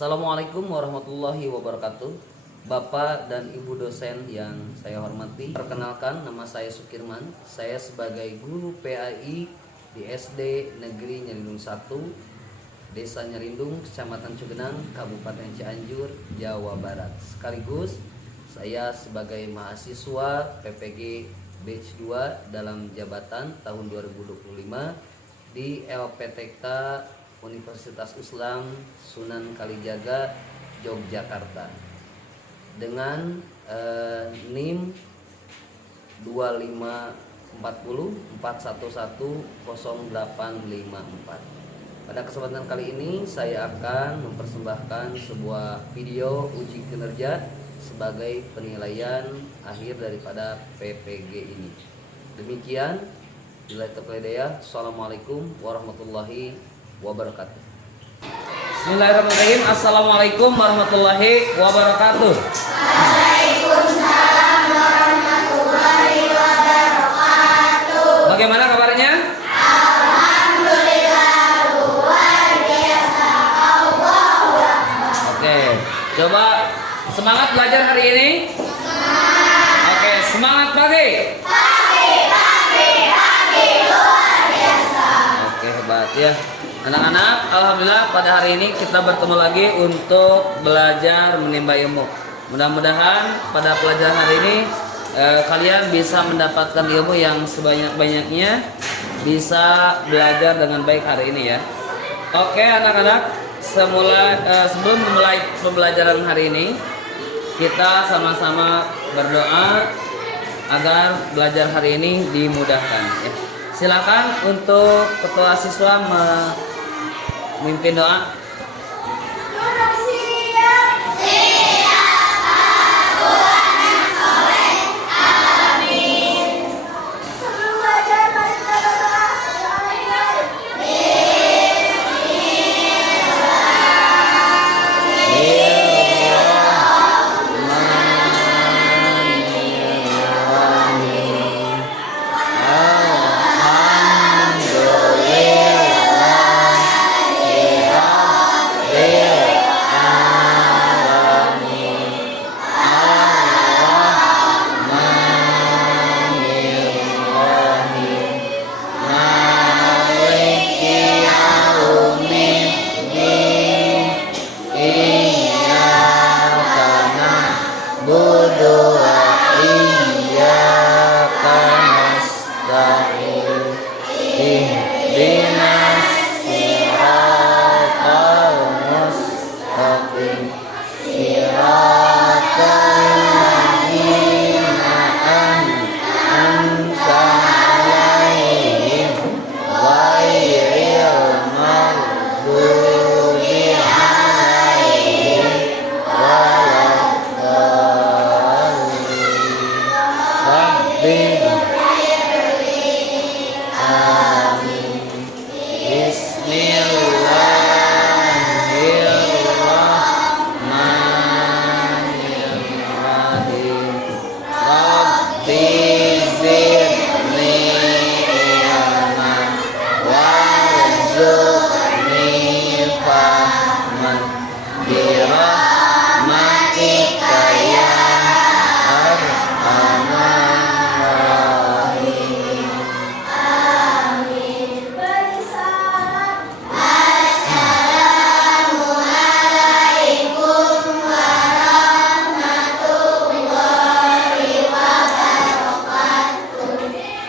Assalamualaikum warahmatullahi wabarakatuh. Bapak dan Ibu dosen yang saya hormati, perkenalkan nama saya Sukirman. Saya sebagai guru PAI di SD Negeri Nyerindung 1, Desa Nyerindung, Kecamatan Cugenang, Kabupaten Cianjur, Jawa Barat. Sekaligus saya sebagai mahasiswa PPG Batch 2 dalam jabatan tahun 2025 di LPTK Universitas Islam Sunan Kalijaga, Yogyakarta, dengan NIM 2540411084. Pada kesempatan kali ini saya akan mempersembahkan sebuah video uji kinerja sebagai penilaian akhir daripada PPG ini. Demikian, bila terpedaya. Assalamualaikum warahmatullahi wabarakatuh. Bismillahirrahmanirrahim. Assalamualaikum warahmatullahi wabarakatuh. Waalaikumsalam warahmatullahi wabarakatuh. Bagaimana kabarnya? Alhamdulillah luar biasa. Allahu Akbar. Oke, coba semangat belajar hari ini. Oke, semangat pagi. Pagi luar biasa. Oke, hebat ya. Anak-anak, alhamdulillah pada hari ini kita bertemu lagi untuk belajar menimba ilmu. Mudah-mudahan pada pelajaran hari ini kalian bisa mendapatkan ilmu yang sebanyak-banyaknya, bisa belajar dengan baik hari ini ya. Oke anak-anak, sebelum memulai pembelajaran hari ini, kita sama-sama berdoa agar belajar hari ini dimudahkan ya. Silakan untuk ketua siswa memimpin doa. Duduk siap. Siap. Aku anak soleh. Amin. Sebelum belajar mari kita berdoa.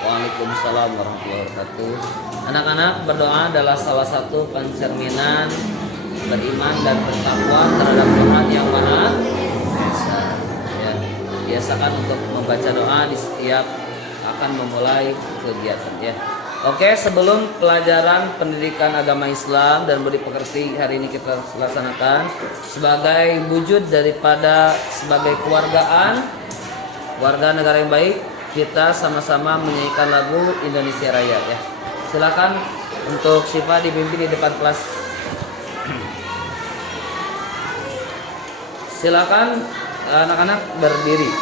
Waalaikumsalam warahmatullahi wabarakatuh. Anak-anak, berdoa adalah salah satu pencerminan beriman dan bertakwa terhadap Tuhan yang Maha Esa. Ya, biasakan untuk membaca doa di setiap akan memulai kegiatan ya. Oke, sebelum pelajaran pendidikan agama Islam dan budi pekerti hari ini kita laksanakan sebagai wujud daripada sebagai kewargaan, warga negara yang baik, kita sama-sama menyanyikan lagu Indonesia Raya ya. Silakan untuk Syifa dipimpin di depan kelas. Silakan anak-anak berdiri ya.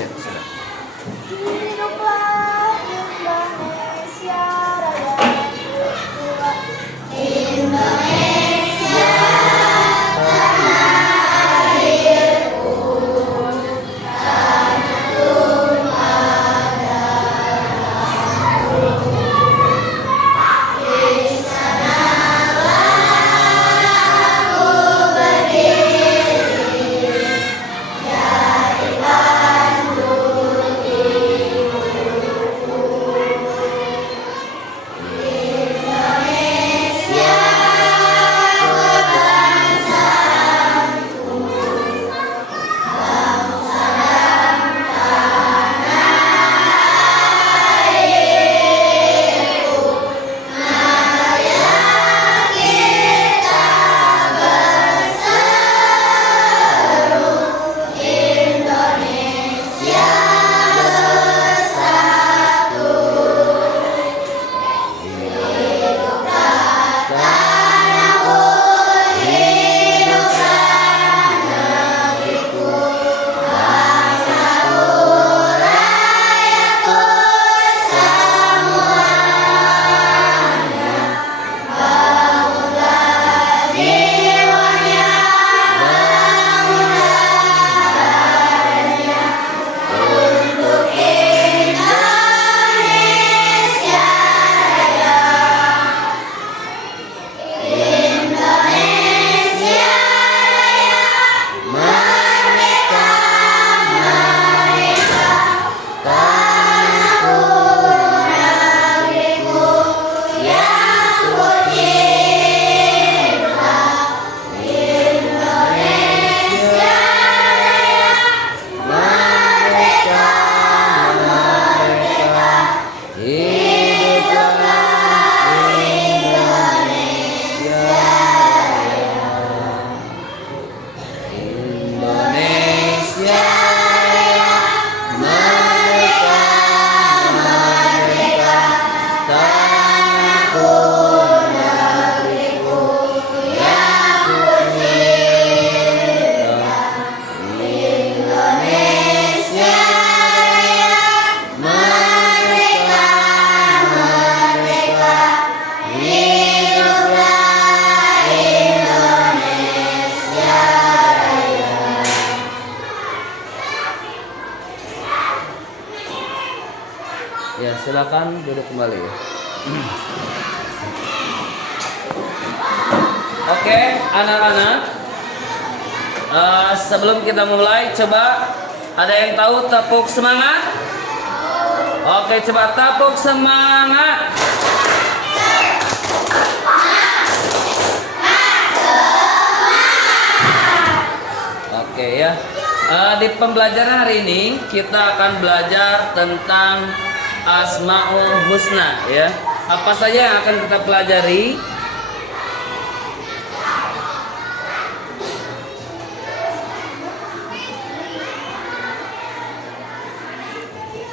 Ya, silakan. Hiduplah Indonesia Raya. duduk kembali ya. Oke, anak-anak, sebelum kita mulai, coba ada yang tahu tepuk semangat? Oke, coba tepuk semangat. Oke ya. Di pembelajaran hari ini kita akan belajar tentang Asmaul Husna ya. Apa saja yang akan kita pelajari?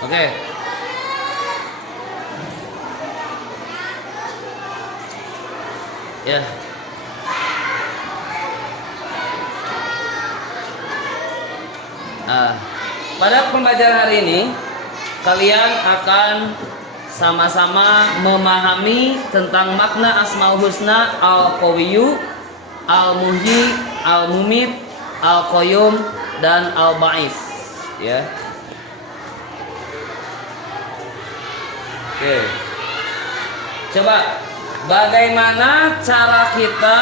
Oke. Ya. Pada pembelajaran hari ini kalian akan sama-sama memahami tentang makna Asmaul Husna Al-Qawiyyu, Al-Muhyi, Al-Mumit, Al-Qayyum, dan Al-Ba'is ya. Oke. Coba bagaimana cara kita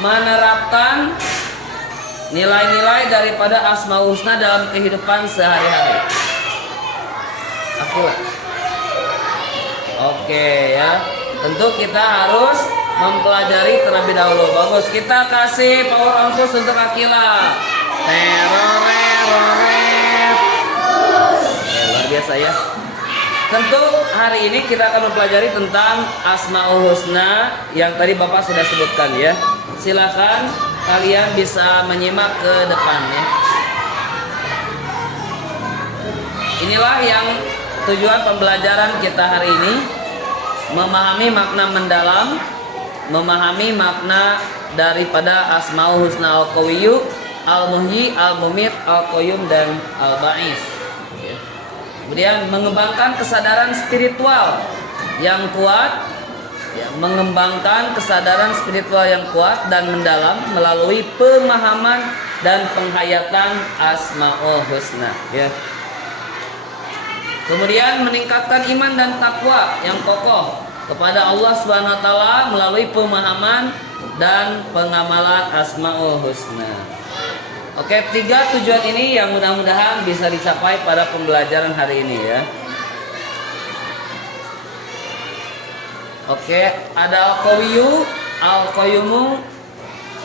menerapkan nilai-nilai daripada Asmaul Husna dalam kehidupan sehari-hari? Aku. Oke ya. Tentu kita harus mempelajari terlebih dahulu. Bagus. Kita kasih power ongkos untuk Akila. Luar biasa ya. Tentu hari ini kita akan mempelajari tentang Asmaul Husna yang tadi Bapak sudah sebutkan ya. Silakan kalian bisa menyimak ke depan ya. Inilah yang tujuan pembelajaran kita hari ini, memahami makna mendalam, memahami makna daripada Asmaul Husna Al-Qawiyyu, Al-Muhyi, Al-Mumit, Al-Qayyum, dan Al-Ba'is. Kemudian mengembangkan kesadaran spiritual yang kuat, ya, mengembangkan kesadaran spiritual yang kuat dan mendalam melalui pemahaman dan penghayatan Asmaul Husna ya. Kemudian meningkatkan iman dan takwa yang kokoh kepada Allah Subhanahu wa taala melalui pemahaman dan pengamalan Asmaul Husna. Oke, 3 tujuan ini yang mudah-mudahan bisa dicapai pada pembelajaran hari ini ya. Oke, ada Al-Qawiyyu, Al-Qayyumu,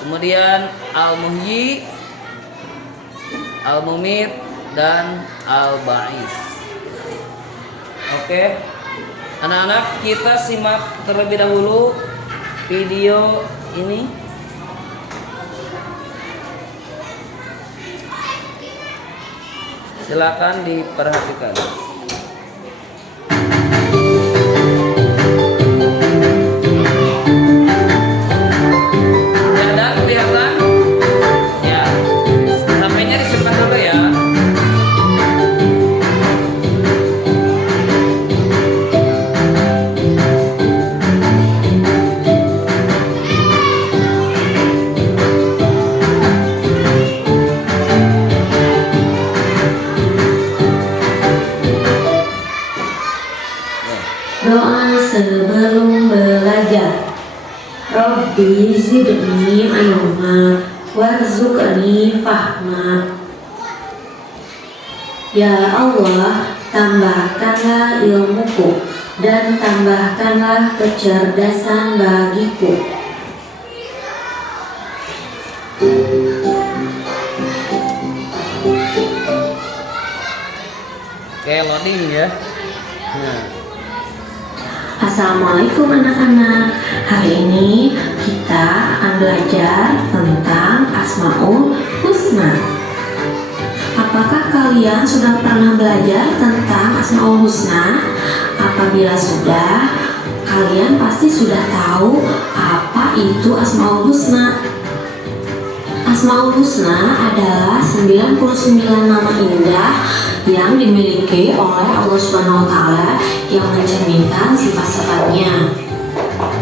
kemudian Al-Muhyi, Al-Mumit, dan Al-Ba'is. Oke, anak-anak, kita simak terlebih dahulu video ini. Silakan diperhatikan. Doa sebelum belajar. Rabbi zidni ilma warzuqni fahma. Ya Allah, tambahkanlah ilmuku dan tambahkanlah kecerdasan bagiku. Oke, loading ya. Nah. Assalamualaikum anak-anak. Hari ini kita akan belajar tentang Asmaul Husna. Apakah kalian sudah pernah belajar tentang Asmaul Husna? Apabila sudah, kalian pasti sudah tahu apa itu Asmaul Husna. Asmaul Husna adalah 99 nama indah yang dimiliki oleh Allah Subhanahu wa taala yang mencerminkan sifat-sifatnya.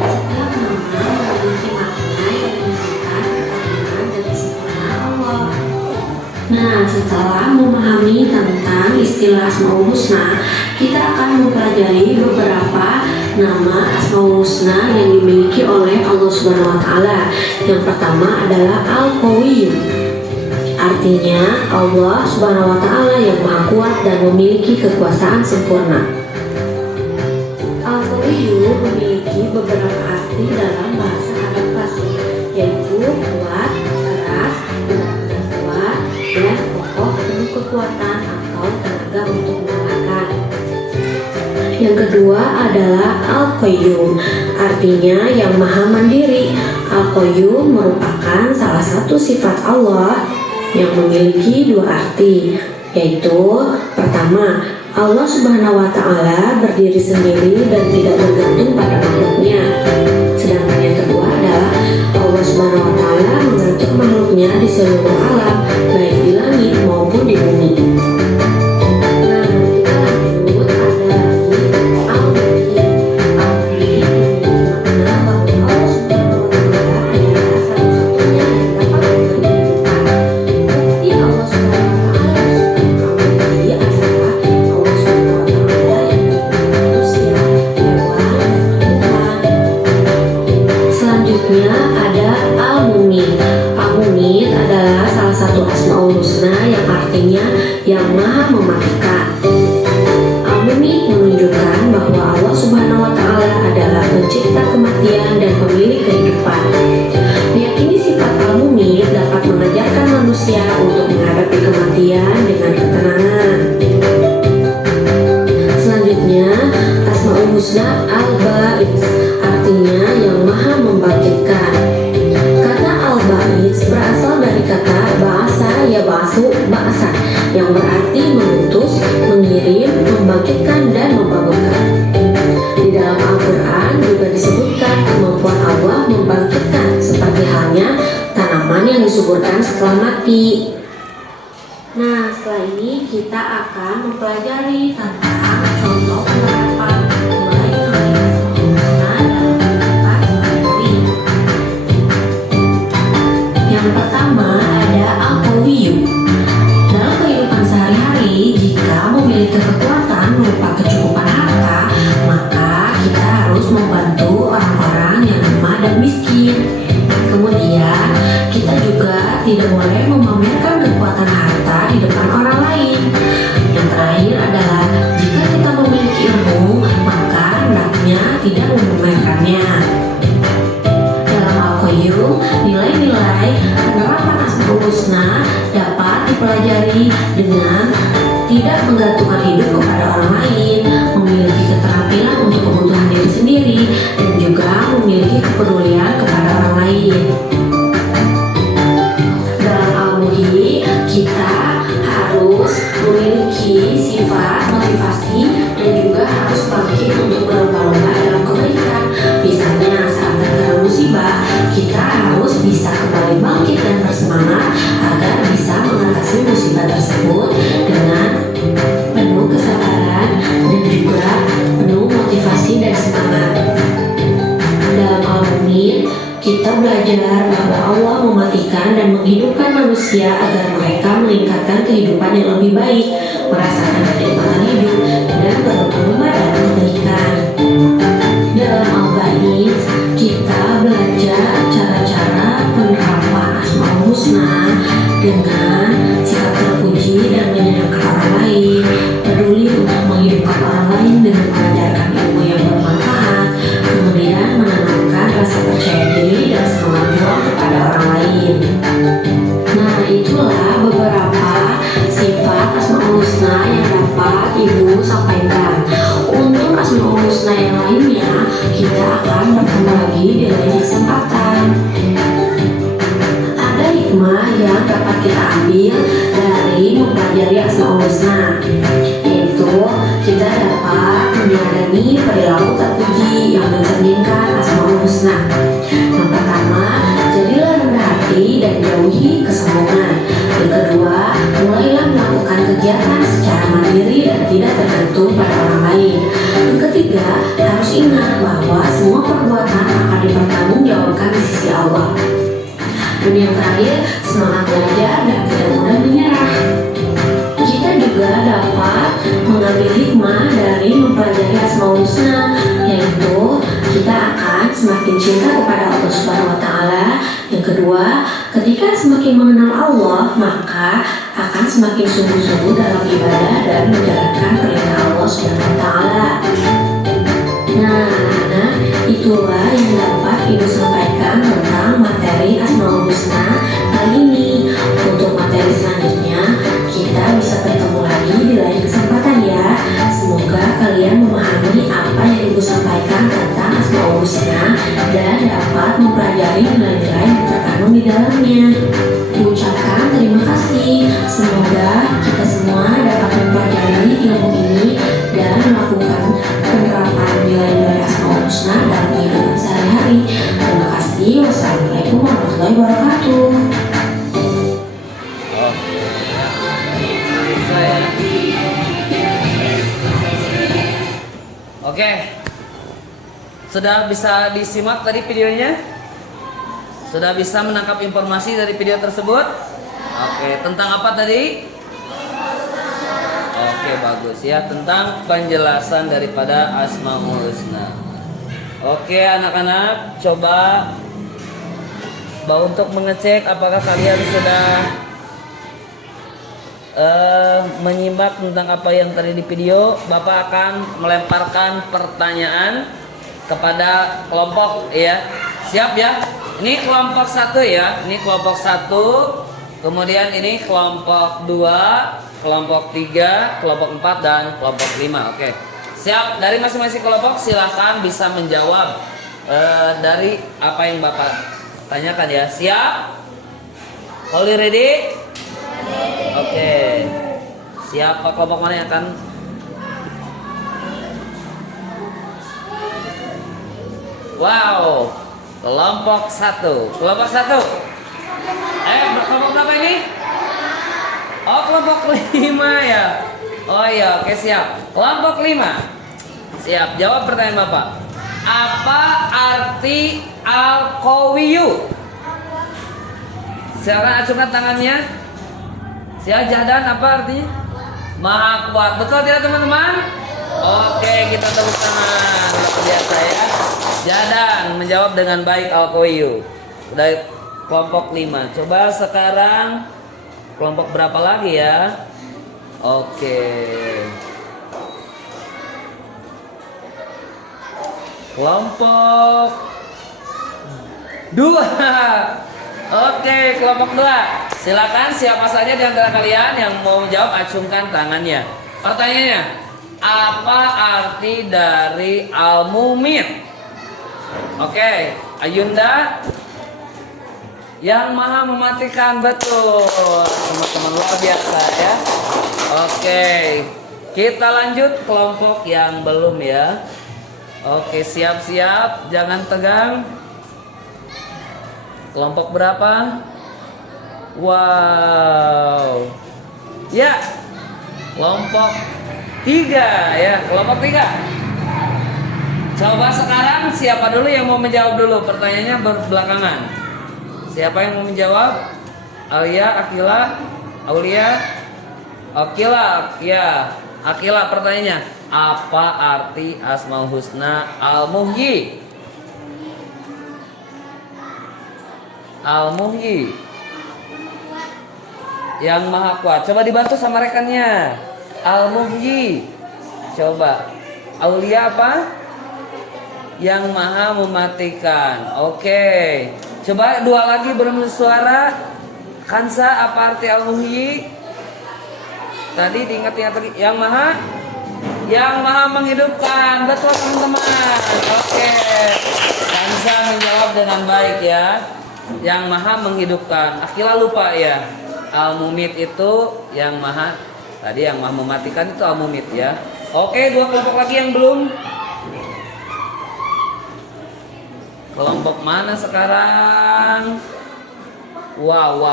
Setiap nama memiliki makna yang menunjukkan keagungan dan kesempurnaan Allah. Nah, setelah memahami tentang istilah Asmaul Husna, kita akan mempelajari beberapa nama Asmaul Husna yang dimiliki oleh Allah Subhanahu wa taala. Yang pertama adalah Al-Qawiyyu. Artinya Allah Subhanahu wa taala yang Maha Kuat dan memiliki kekuasaan sempurna. Al-Qawiyyu memiliki beberapa arti dalam bahasa Arab fasih, yaitu kuat, keras, benar-benar kuat, dan kokoh penuh kekuatan atau tenaga untuk mengalahkan. Yang kedua adalah Al-Qayyum, artinya yang maha mandiri. Al-Qayyum merupakan salah satu sifat Allah yang memiliki dua arti, yaitu pertama, Allah Subhanahu wa taala berdiri sendiri dan tidak bergantung pada makhluknya. Sedangkan yang kedua adalah Allah Subhanahu wa taala mengatur makhluknya di seluruh alam, baik di langit maupun di bumi. Nah, kita lanjut, ada lagi Al-Muhyi. Al-Muhyi memiliki makna bahwa Allah Subhanahu wa taala adalah satu-satunya yang dapat memberi kehidupan. Bukti Allah Subhanahu wa taala disebut Al-Muhyi adalah Allah Subhanahu wa taala yang menciptakan manusia, hewan, dan tumbuhan. Selanjutnya ada Al-Mumit. Al-Mumit adalah salah satu Asmaul Husna yang artinya yang maha mematikan. Al-Mumit menunjukkan bahwa Allah Subhanahu wa taala adalah pencipta kematian dan pemilik kehidupan. Meyakini sifat Al-Mumit dapat mengajarkan manusia untuk menghadapi kematian dengan ketenangan. Selanjutnya, Asmaul Husna Al-Ba'its, artinya yang maha membangkitkan. Kata Al-Ba'its berasal dari kata ba'asa yab'atsu ba'san, yang berarti mengutus, mengirim, membangkitkan, dan membangunkan. Di dalam Al-Quran juga disebutkan kemampuan Allah membangkitkan, seperti halnya tanaman yang disuburkan setelah mati. Nah, setelah ini kita akan mempelajari tentang contoh penerapan nilai-nilai Asmaul Husna dalam kehidupan sehari-hari. Yang pertama ada Al-Qawiyyu. Dalam kehidupan sehari-hari, jika memiliki kekuatan berupa kecukupan harta, maka kita harus membantu orang-orang yang lemah dan miskin. Kemudian, kita juga tidak boleh memamerkan kekuatan harta di depan orang lain. Yang terakhir adalah jika kita memiliki ilmu, maka hendaknya tidak memamerkannya. Dalam Al-Qayyum, nilai-nilai penerapan Asmaul Husna dapat dipelajari dengan tidak menggantungkan hidup kepada orang lain, memiliki keterampilan untuk kebutuhan diri sendiri, dan juga memiliki kepedulian kepada orang lain. Dalam Al-Muhyi, kita harus memiliki sifat motivasi dan juga harus bangkit untuk berlomba-lomba dalam kebaikan. Misalnya saat terkena musibah, kita harus bisa kembali bangkit dan bersemangat agar bisa mengatasi musibah tersebut dengan penuh kesabaran dan juga penuh motivasi dan semangat. Dalam Al-Mu'min, kita belajar bahwa Allah mematikan dan menghidupkan manusia agar mereka meningkatkan kehidupan yang lebih baik, merasakan kenikmatan hidup, dan berlomba dalam kebaikan. Dalam Al-Ba'its, kita belajar cara-cara penerapan Asmaul Husna dengan sikap terpuji dan menyenangkan orang lain, peduli untuk menghidupkan orang lain dengan mengajarkan ilmu yang bermanfaat, kemudian menanamkan rasa percaya diri dan semangat juang kepada orang lain. Nah, itulah beberapa sifat Asmaul Husna yang dapat Ibu sampaikan. Untuk Asmaul Husna yang lainnya, kita akan bertemu lagi di lain kesempatan. Ada hikmah yang dapat kita ambil dari mempelajari Asmaul Husna, yaitu kita dapat meneladani perilaku terpuji yang mencerminkan Asmaul Husna. Yang pertama, jadilah rendah hati dan jauhi kesombongan. Yang kedua, mulailah melakukan kegiatan secara mandiri dan tidak tergantung pada orang lain. Yang ketiga, harus ingat bahwa semua perbuatan akan dipertanggungjawabkan di sisi Allah. Dan yang terakhir, semangat belajar dan tidak mudah menyerah. Kita juga dapat mengambil hikmah dari mempelajari Asmaul Husna, yaitu kita akan semakin cinta kepada Allah Subhanahu wa taala. Yang kedua, ketika semakin mengenal Allah, maka akan semakin sungguh-sungguh dalam ibadah dan menjalankan perintah Allah Subhanahu wa taala. Nah, anak-anak, itulah yang dapat Ibu sampaikan tentang materi Asmaul Husna kali ini. Untuk materi selanjutnya, kita bisa bertemu lagi di lain kesempatan ya. Semoga kalian memahami apa yang Ibu sampaikan tentang Asmaul Husna dan dapat mempelajari nilai-nilai yang terkandung di dalamnya. Diucapkan terima kasih. Semoga kita semua dapat mempelajari ilmu ini dan melakukan penerapan nilai-nilai Asmaul Husna dalam kehidupan sehari-hari. Terima kasih. Wassalamualaikum warahmatullahi wabarakatuh. Oke, sudah bisa disimak tadi videonya? Sudah bisa menangkap informasi dari video tersebut? Oke, tentang apa tadi? Oke, bagus ya, tentang penjelasan daripada Asmaul Husna. Oke, anak-anak, coba untuk mengecek apakah kalian sudah menyimak tentang apa yang tadi di video. Bapak akan melemparkan pertanyaan kepada kelompok ya. Siap ya? Ini kelompok 1 ya. Ini kelompok 1. Kemudian ini kelompok 2, kelompok 3, kelompok 4 dan kelompok 5. Oke. Siap? Dari masing-masing kelompok silahkan bisa menjawab dari apa yang Bapak tanyakan ya. Siap? All ready? Oke. Siapa kelompok mana yang akan? Wow. Kelompok 1. Kelompok 1. Kelompok berapa ini? Oh, kelompok 5 ya. Oh iya, oke siap. Kelompok 5. Siap. Jawab pertanyaan Bapak. Apa arti al-qawiyu? Silakan acungkan tangannya. Jadan apa artinya? Maha kuat. Betul tidak teman-teman? Oke, kita tepuk tangan. Luar biasa ya. Jadan menjawab dengan baik al-qawiyu. Dari kelompok 5. Coba sekarang kelompok berapa lagi ya? Oke. Kelompok 2. Oke, kelompok 2. Silakan siapa saja di antara kalian yang mau jawab acungkan tangannya. Pertanyaannya, apa arti dari al-mumit? Oke, Ayunda. Yang maha mematikan, betul. Teman-teman luar biasa ya. Oke, kita lanjut kelompok yang belum ya. Oke, siap-siap, jangan tegang. Kelompok berapa? Wow. Ya. Kelompok 3 ya, kelompok 3. Coba sekarang siapa dulu yang mau menjawab dulu? Pertanyaannya berbelakangan. Siapa yang mau menjawab? Alia, Akila, Aulia, Akila, ya. Akila, pertanyaannya, apa arti Asmaul Husna al-Muhyi? Al-Muhyi, yang maha kuat. Coba dibantu sama rekannya. Al-Muhyi. Coba. Aulia apa? Yang maha mematikan. Oke. Coba 2 lagi belum suara. Kansa, apa arti al-Muhyi? Tadi diingat-ingat lagi. Yang maha menghidupkan. Betul teman-teman. Oke. Kansa menjawab dengan baik ya. Yang maha menghidupkan. Akila lupa ya. Al-mumit itu yang maha. Tadi yang maha mematikan itu al-mumit ya. Oke, 2 kelompok lagi yang belum. Kelompok mana sekarang? Wow.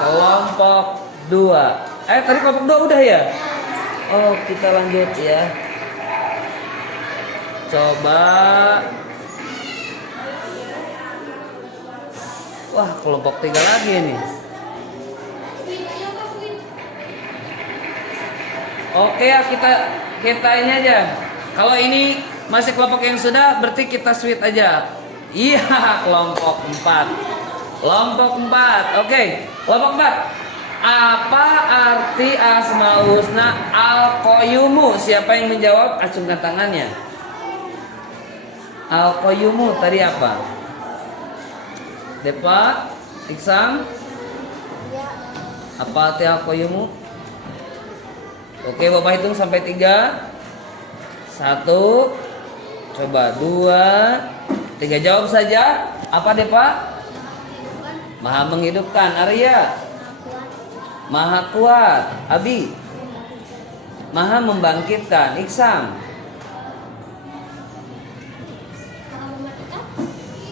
Kelompok 2. Tadi kelompok 2 udah ya? Oh, kita lanjut ya. Coba. Wah, kelompok 3 lagi nih. Oke ya, kita ini aja. Kalau ini masih kelompok yang sudah, berarti kita switch aja. Iya, kelompok 4. Kelompok 4. Oke, kelompok 4. Apa arti Asmaul Husna Al-Qayyumu? Siapa yang menjawab? Acungkan tangannya. Al-Qayyumu tadi apa? Depa, Iksam? Apa arti Al-Qayyumu? Oke, Bapak hitung sampai 3. 1. Coba 2, 3. Jawab saja. Apa deh Pak? Maha menghidupkan. Arya? Maha kuat. Abi? Maha membangkitkan. Iksam?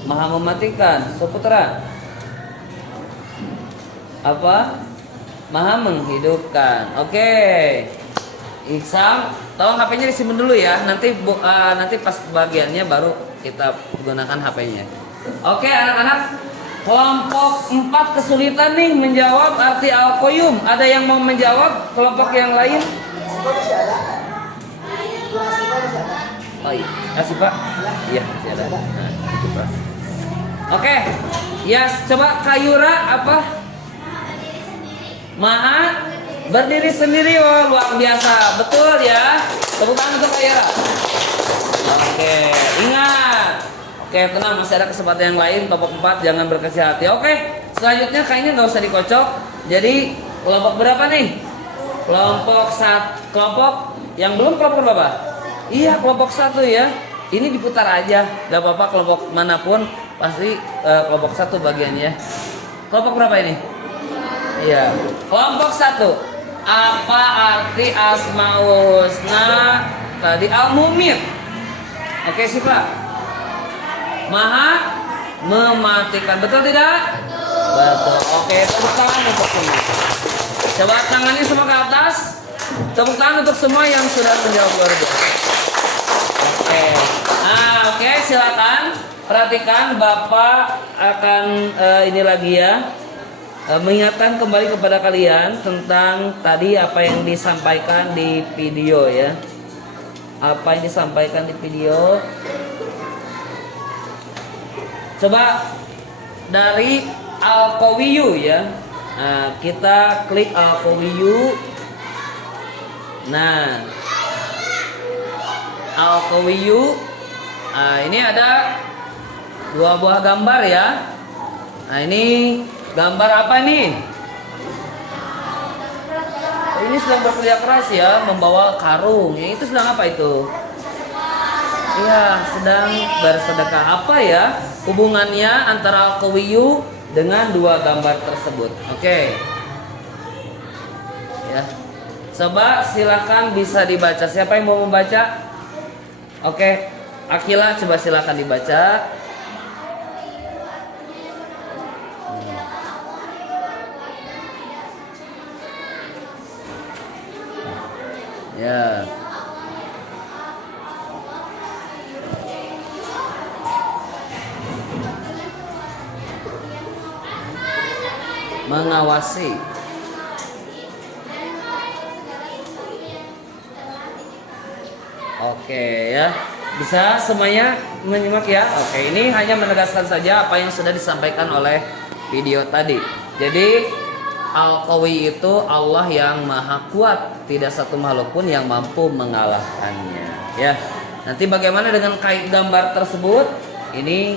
Maha mematikan. Soputra? Apa? Maha menghidupkan. Oke. Iksam, tolong HP-nya disimpan dulu ya. Nanti pas bagiannya baru kita gunakan HP-nya. Oke, anak-anak. Kelompok 4 kesulitan nih menjawab arti Al-Qayyum. Ada yang mau menjawab? Kelompok yang lain? Oh iya, kasih Pak. Iya, masih ada. Nah, itu Pak. Oke. Ya, coba Kayura apa? Maha berdiri sendiri. Oh, luar biasa. Betul ya. Tepuk tangan untuk Kayura. Oke, ingat. Oke, tenang, masih ada kesempatan yang lain. Kelompok 4 jangan berkecil hati. Oke, selanjutnya kayaknya nggak usah dikocok. Jadi kelompok berapa nih? Kelompok yang belum kelompok berapa? Iya, kelompok 1 ya. Ini diputar aja, nggak apa-apa. Kelompok manapun pasti kelompok 1 bagiannya. Kelompok berapa ini? Iya, kelompok 1. Apa arti Asmaul Husna tadi? Al-Mumit. Oke, Sipa. Maha mematikan. Betul tidak? Betul. Oke, tepuk tangan untuk semua. Coba tangannya semua ke atas. Tepuk tangan untuk semua yang sudah menjawab luar biasa. Oke. Nah, oke, silakan. Perhatikan, Bapak akan ini lagi ya. Mengingatkan kembali kepada kalian tentang tadi apa yang disampaikan di video ya. Apa yang disampaikan di video. Coba dari Al-Qawiyyu ya. Nah, kita klik Al-Qawiyyu. Nah, Al-Qawiyyu. Nah, ini ada 2 buah gambar ya. Nah, ini gambar apa nih? Ini sedang bekerja keras ya, membawa karung. Yang itu sedang apa itu? Iya, sedang bersedekah. Apa ya hubungannya antara Al-Qawiyyu dengan 2 gambar tersebut? Oke. Ya. Coba silakan bisa dibaca. Siapa yang mau membaca? Oke. Akila, coba silakan dibaca. Ya. Mengawasi. Oke ya. Bisa semuanya menyimak ya. Oke, ini hanya menegaskan saja apa yang sudah disampaikan oleh video tadi. Jadi Al-Qawi itu Allah yang maha kuat, tidak satu makhluk pun yang mampu mengalahkannya. Ya, nanti bagaimana dengan kait gambar tersebut? Ini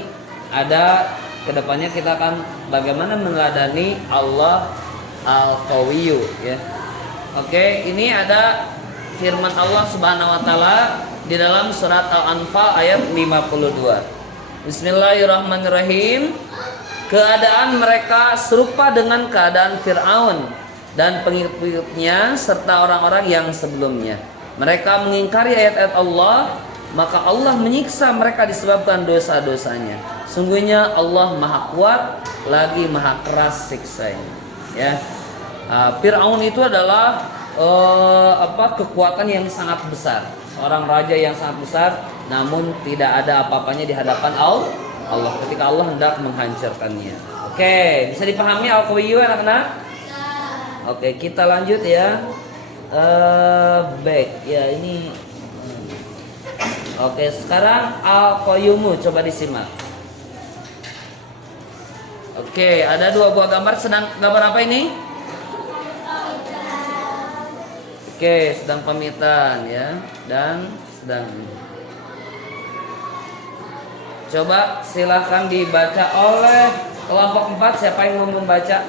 ada kedepannya kita akan bagaimana meneladani Allah Al-Qawiyyu. Ya, oke, ini ada firman Allah Subhanahu Wa Taala di dalam surat Al-Anfal ayat 52. Bismillahirrahmanirrahim. Keadaan mereka serupa dengan keadaan Fir'aun dan pengikut-pengikutnya serta orang-orang yang sebelumnya. Mereka mengingkari ayat-ayat Allah, maka Allah menyiksa mereka disebabkan dosa-dosanya. Sungguhnya Allah maha kuat lagi maha keras siksanya. Ya, Fir'aun itu adalah kekuatan yang sangat besar, seorang raja yang sangat besar, namun tidak ada apa-apanya di hadapan Allah ketika Allah hendak menghancurkannya. Oke, bisa dipahami Al-Qawiyyu anak-anak? Oke, kita lanjut ya. back ya ini. Oke, sekarang al-qayyumu coba disimak. Oke, ada dua buah gambar. Sedang gambar apa ini? Oke, sedang pamitan ya, dan sedang. Coba silahkan dibaca oleh kelompok 4. Siapa yang mau membaca?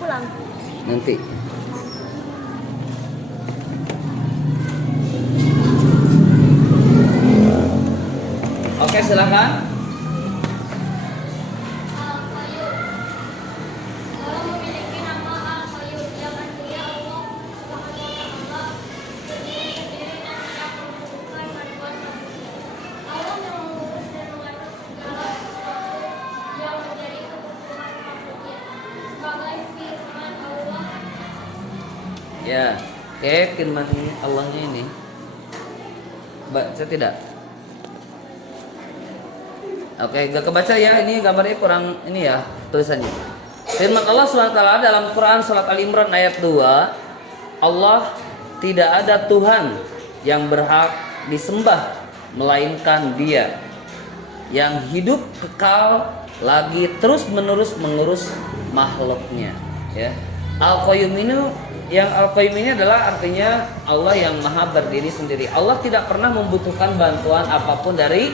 Pulang. Nanti. Oke, silakan. Allah memiliki nama Al-Qayyum yang artinya Allah Subhanahu wa Ta'ala berdiri sendiri dan tidak membutuhkan bantuan manusia. Allah yang mengurus dan mengatur segala sesuatu yang menjadi kebutuhan makhluknya. Sebagai firman Allah. Ya, oke, firman ini Allahnya ini. Baca tidak? Oke, gak kebaca ya. Ini gambarnya kurang ini ya tulisannya. Firman Allah SWT dalam Quran surat Al-Imran ayat 2, Allah tidak ada Tuhan yang berhak disembah melainkan Dia yang hidup kekal lagi terus menerus mengurus makhluknya. Ya, Al-Qayyum ini adalah artinya Allah yang maha berdiri sendiri. Allah tidak pernah membutuhkan bantuan apapun dari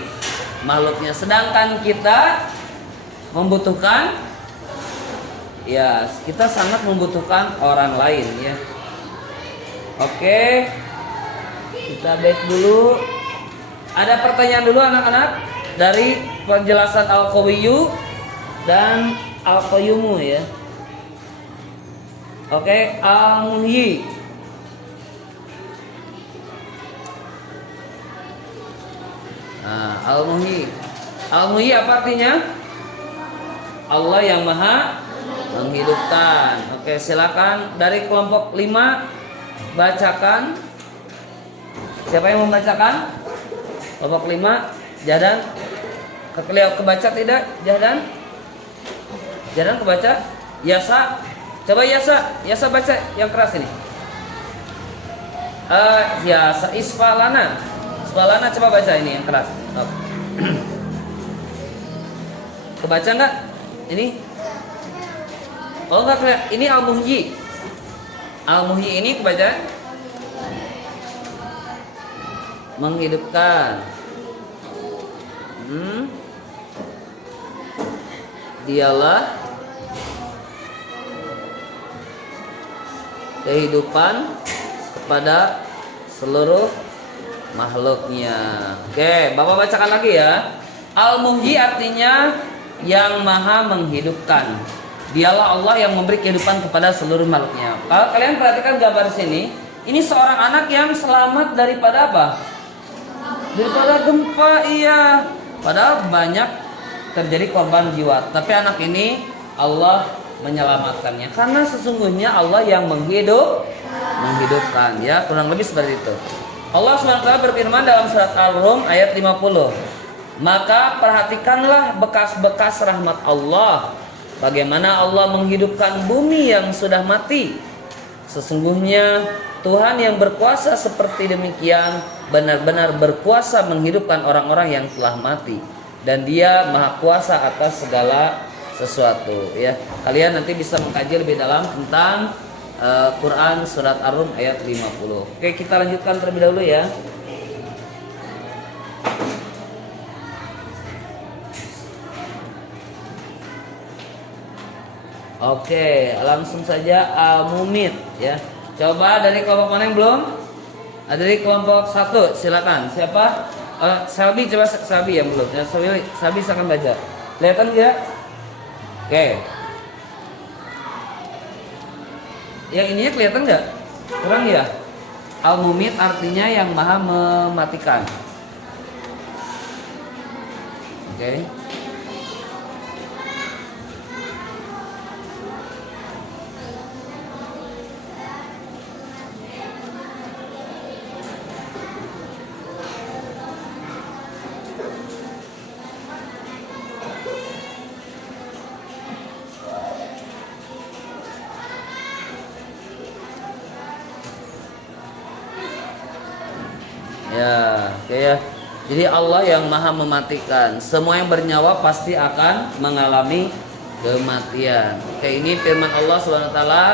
makhluknya, sedangkan kita membutuhkan, ya kita sangat membutuhkan orang lain ya. Oke, kita back dulu. Ada pertanyaan dulu anak-anak dari penjelasan Al-Qawiyyu dan Al-Qayyumu ya. Oke, Al-Muhyi. Nah, Al-Muhyi apa artinya? Allah yang maha menghidupkan. Oke, silakan dari kelompok 5 bacakan. Siapa yang membacakan? Kelompok 5, Jahdan. Kebaca tidak? Jahdan? Jahdan kebaca? Yasa. Coba Yasa baca yang keras ini. Yasa Isfalana. Isfalana coba baca ini yang keras. Oh. Kebaca enggak? Ini? Oh enggak kelihatan. Ini Al-Muhyi. Al-Muhyi ini kebaca? Menghidupkan. Dialah kehidupan kepada seluruh makhluknya. Oke, Bapak bacakan lagi ya. Al-Muhyi artinya yang maha menghidupkan. Dialah Allah yang memberi kehidupan kepada seluruh makhluknya. Kalau kalian perhatikan gambar sini, ini seorang anak yang selamat daripada apa? Daripada gempa, iya. Padahal banyak terjadi korban jiwa, tapi anak ini Allah menyelamatkannya karena sesungguhnya Allah yang menghidupkan ya, kurang lebih seperti itu. Allah SWT berfirman dalam surat Al-Rum ayat 50, maka perhatikanlah bekas-bekas rahmat Allah, bagaimana Allah menghidupkan bumi yang sudah mati. Sesungguhnya Tuhan yang berkuasa seperti demikian benar-benar berkuasa menghidupkan orang-orang yang telah mati, dan Dia maha kuasa atas segala sesuatu ya. Kalian nanti bisa mengkaji lebih dalam tentang Quran surat Ar-Rum ayat 50. Oke, kita lanjutkan terlebih dahulu ya. Oke, langsung saja Al-Mumit ya. Coba dari kelompok mana yang belum? Dari kelompok 1, silakan. Siapa? Selby, coba Selby yang belum. Ya, Selby silakan baca. Kelihatan enggak? Oke. Yang ininya kelihatan nggak? Kurang ya? Al-Mumit artinya yang maha mematikan. Oke. Ya, oke ya. Jadi Allah yang maha mematikan. Semua yang bernyawa pasti akan mengalami kematian. Oke, ini firman Allah Subhanahu wa taala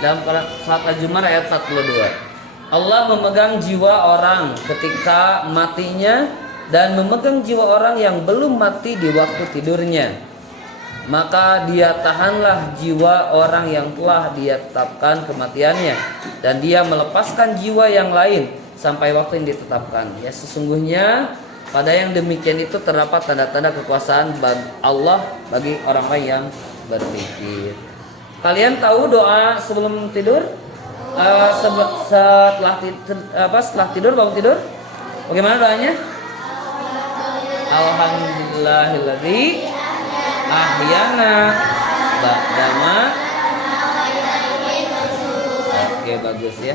dalam surat Al-Zumar ayat 42. Allah memegang jiwa orang ketika matinya dan memegang jiwa orang yang belum mati di waktu tidurnya. Maka dia tahanlah jiwa orang yang telah dia tetapkan kematiannya, dan dia melepaskan jiwa yang lain sampai waktu yang ditetapkan. Ya, sesungguhnya pada yang demikian itu terdapat tanda-tanda kekuasaan Allah bagi orang-orang yang berpikir. Kalian tahu doa sebelum tidur? Setelah tidur, bangun tidur, bagaimana doanya? Alhamdulillahilladzi ahyana ba'dama. Oke, bagus ya.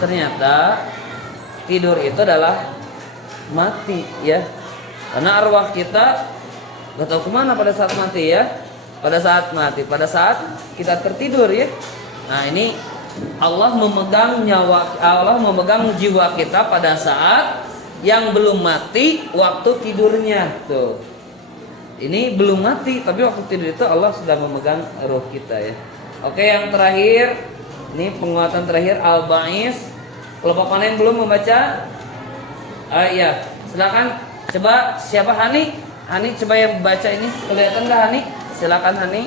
Ternyata tidur itu adalah mati ya. Karena arwah kita gak tahu kemana pada saat mati ya. Pada saat mati, pada saat kita tertidur ya. Nah, ini Allah memegang nyawa, Allah memegang jiwa kita pada saat yang belum mati waktu tidurnya tuh. Ini belum mati tapi waktu tidur itu Allah sudah memegang ruh kita ya. Oke, yang terakhir ini penguatan terakhir Al-Ba'is. Kelompok mana yang belum membaca? Ya, silakan. Coba siapa? Hani? Hani coba yang baca ini. Kelihatan nggak Hani? Silakan Hani.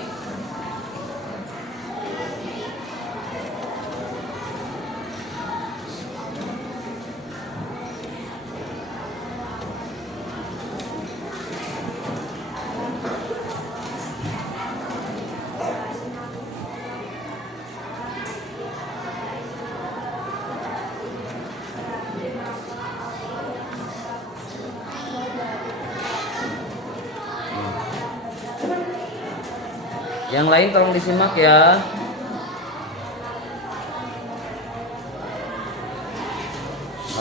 Yang lain tolong disimak ya.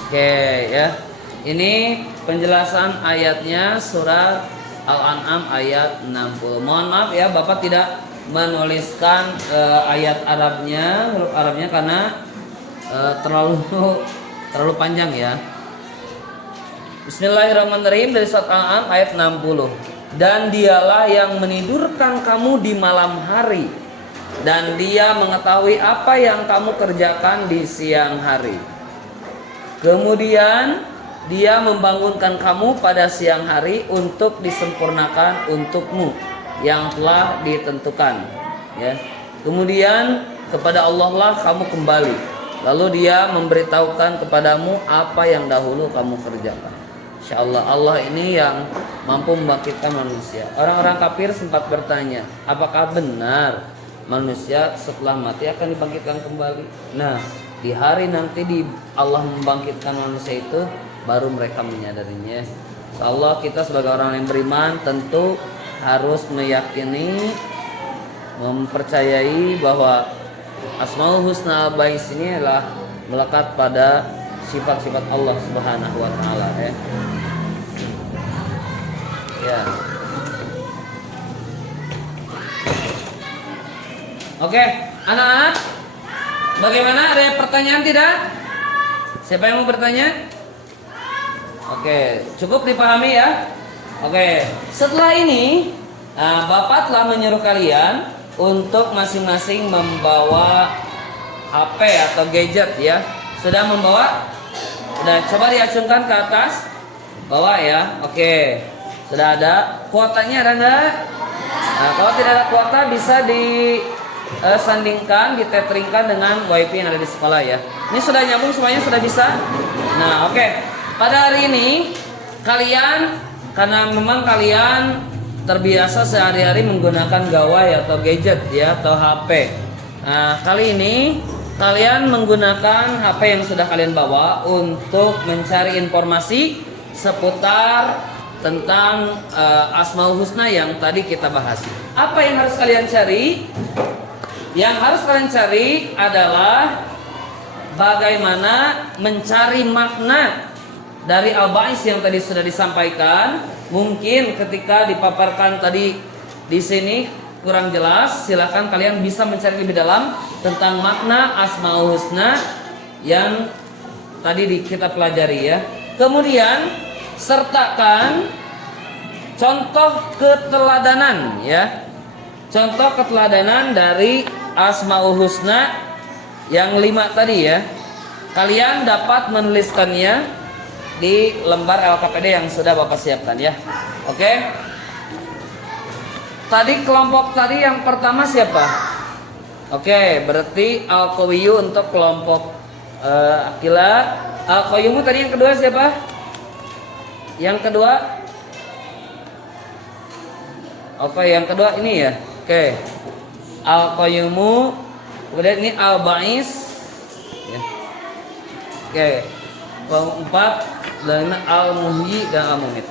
Oke ya. Ini penjelasan ayatnya surat Al-An'am ayat 60. Mohon maaf ya, Bapak tidak menuliskan ayat Arabnya, huruf Arabnya karena terlalu panjang ya. Bismillahirrahmanirrahim, dari surat Al-An'am ayat 60. Dan dialah yang menidurkan kamu di malam hari, dan dia mengetahui apa yang kamu kerjakan di siang hari. Kemudian dia membangunkan kamu pada siang hari untuk disempurnakan untukmu yang telah ditentukan ya. Kemudian kepada Allah lah kamu kembali, lalu dia memberitahukan kepadamu apa yang dahulu kamu kerjakan. Insyaallah Allah ini yang mampu membangkitkan manusia. Orang-orang kafir sempat bertanya, apakah benar manusia setelah mati akan dibangkitkan kembali? Nah, di hari nanti Allah membangkitkan manusia itu baru mereka menyadarinya. Insyaallah kita sebagai orang yang beriman tentu harus meyakini, mempercayai bahwa Asmaul Husna Al-Ba'is ini adalah melekat pada sifat-sifat Allah Subhanahu wa taala ya. Ya. Oke, anak-anak, bagaimana? Ada pertanyaan tidak? Siapa yang mau bertanya? Oke, cukup dipahami ya. Oke, setelah ini Bapak telah menyuruh kalian untuk masing-masing membawa HP atau gadget ya. Sudah membawa? Sudah, coba diacungkan ke atas. Bawa ya. Oke. Sudah ada. Kuotanya ada enggak? Nah, kalau tidak ada kuota bisa disandingkan, diteteringkan dengan wifi yang ada di sekolah ya. Ini sudah nyambung semuanya, sudah bisa? Nah, oke. Pada hari ini kalian, karena memang kalian terbiasa sehari-hari menggunakan gawai atau gadget ya, atau HP. Nah, kali ini kalian menggunakan HP yang sudah kalian bawa untuk mencari informasi seputar tentang Asmaul Husna yang tadi kita bahas. Apa yang harus kalian cari? Yang harus kalian cari adalah bagaimana mencari makna dari Al-Ba'is yang tadi sudah disampaikan. Mungkin ketika dipaparkan tadi di sini kurang jelas, silakan kalian bisa mencari lebih dalam tentang makna Asmaul Husna yang tadi kita pelajari ya. Kemudian sertakan contoh keteladanan ya. Contoh keteladanan dari Asmaul Husna yang 5 tadi ya. Kalian dapat menuliskannya di lembar LKPD yang sudah Bapak siapkan ya. Oke. Tadi kelompok tadi yang pertama siapa? Oke, berarti Al-Qawiyu untuk kelompok Akila. Al-Qayyumu tadi yang kedua siapa? Yang kedua? Oke, yang kedua ini ya. Oke. Al-Qayyumu. Kemudian ini Al-Ba'is. Ya. Oke. Keempat dan Al-Muhyi dan Al-Mumit.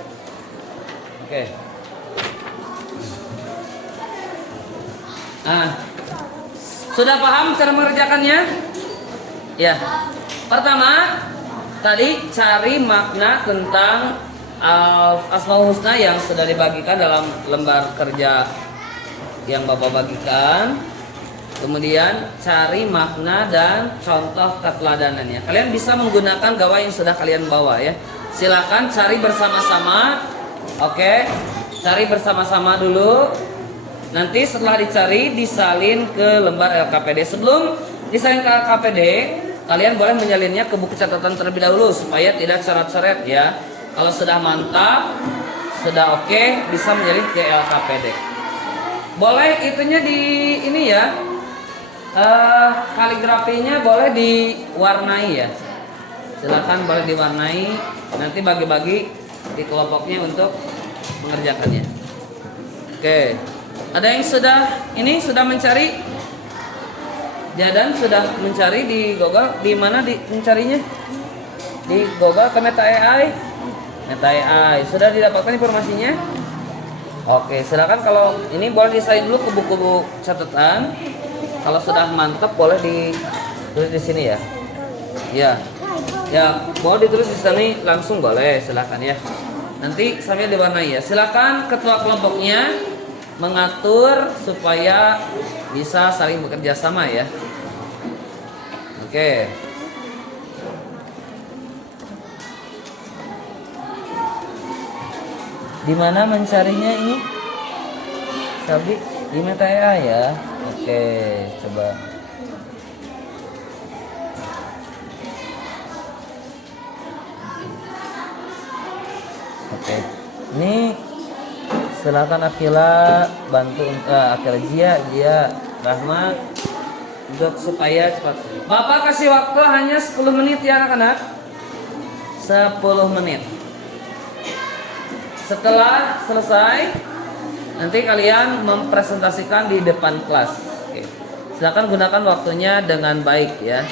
Oke. Nah, sudah paham cara mengerjakannya? Ya. Pertama, tadi cari makna tentang Asmaul Husna yang sudah dibagikan dalam lembar kerja yang Bapak bagikan. Kemudian cari makna dan contoh keteladanannya. Kalian bisa menggunakan gawai yang sudah kalian bawa ya. Silakan cari bersama-sama. Oke, cari bersama-sama dulu. Nanti setelah dicari disalin ke lembar LKPD. Sebelum disalin ke LKPD, kalian boleh menyalinnya ke buku catatan terlebih dahulu supaya tidak coret-coret ya. Kalau sudah mantap, sudah oke, bisa menyalin ke LKPD. Boleh itunya di ini ya. Kaligrafinya boleh diwarnai ya. Silakan boleh diwarnai. Nanti bagi-bagi di kelompoknya untuk mengerjakannya. Oke. Ada yang sudah mencari? Jadan sudah mencari di Google. Di mana mencarinya? Di Google ke Meta AI. Meta AI sudah didapatkan informasinya? Oke, silakan kalau ini boleh disalin dulu ke buku catatan. Kalau sudah mantap boleh ditulis di sini ya. Ya. Ya, boleh ditulis di sini langsung boleh, silakan ya. Nanti sambil diwarnai ya. Silakan ketua kelompoknya mengatur supaya bisa saling bekerja sama ya. Oke. Di mana mencarinya ini? Sabdi di Meta AI ya. Oke, coba. Oke. Ini silakan Akila bantu Akila Jia Rahma untuk supaya cepat. Bapak kasih waktu hanya 10 menit ya anak-anak. 10 menit. Setelah selesai nanti kalian mempresentasikan di depan kelas. Oke. Silakan gunakan waktunya dengan baik ya.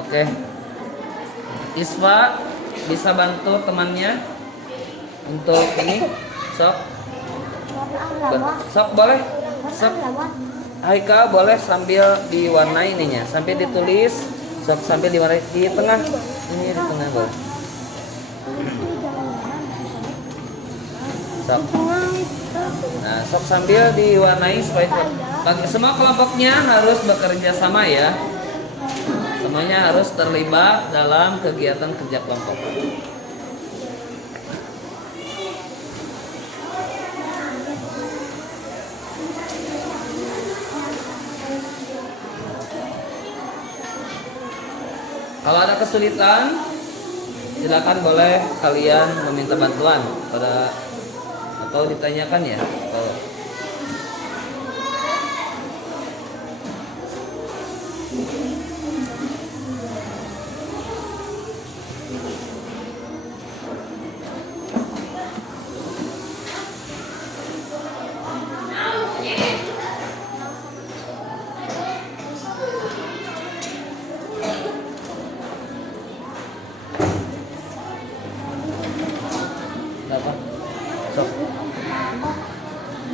Oke. Isfa bisa bantu temannya untuk ini. Sok boleh. Sok. Haikal boleh sambil diwarnai ininya, sambil ditulis, sok sambil diwarnai di tengah. Ini di tengah boleh. Sok. Nah, sok sambil diwarnai supaya bagi semua kelompoknya harus bekerja sama ya. Semuanya harus terlibat dalam kegiatan kerja kelompok. Kalau ada kesulitan, silakan boleh kalian meminta bantuan pada atau ditanyakan ya.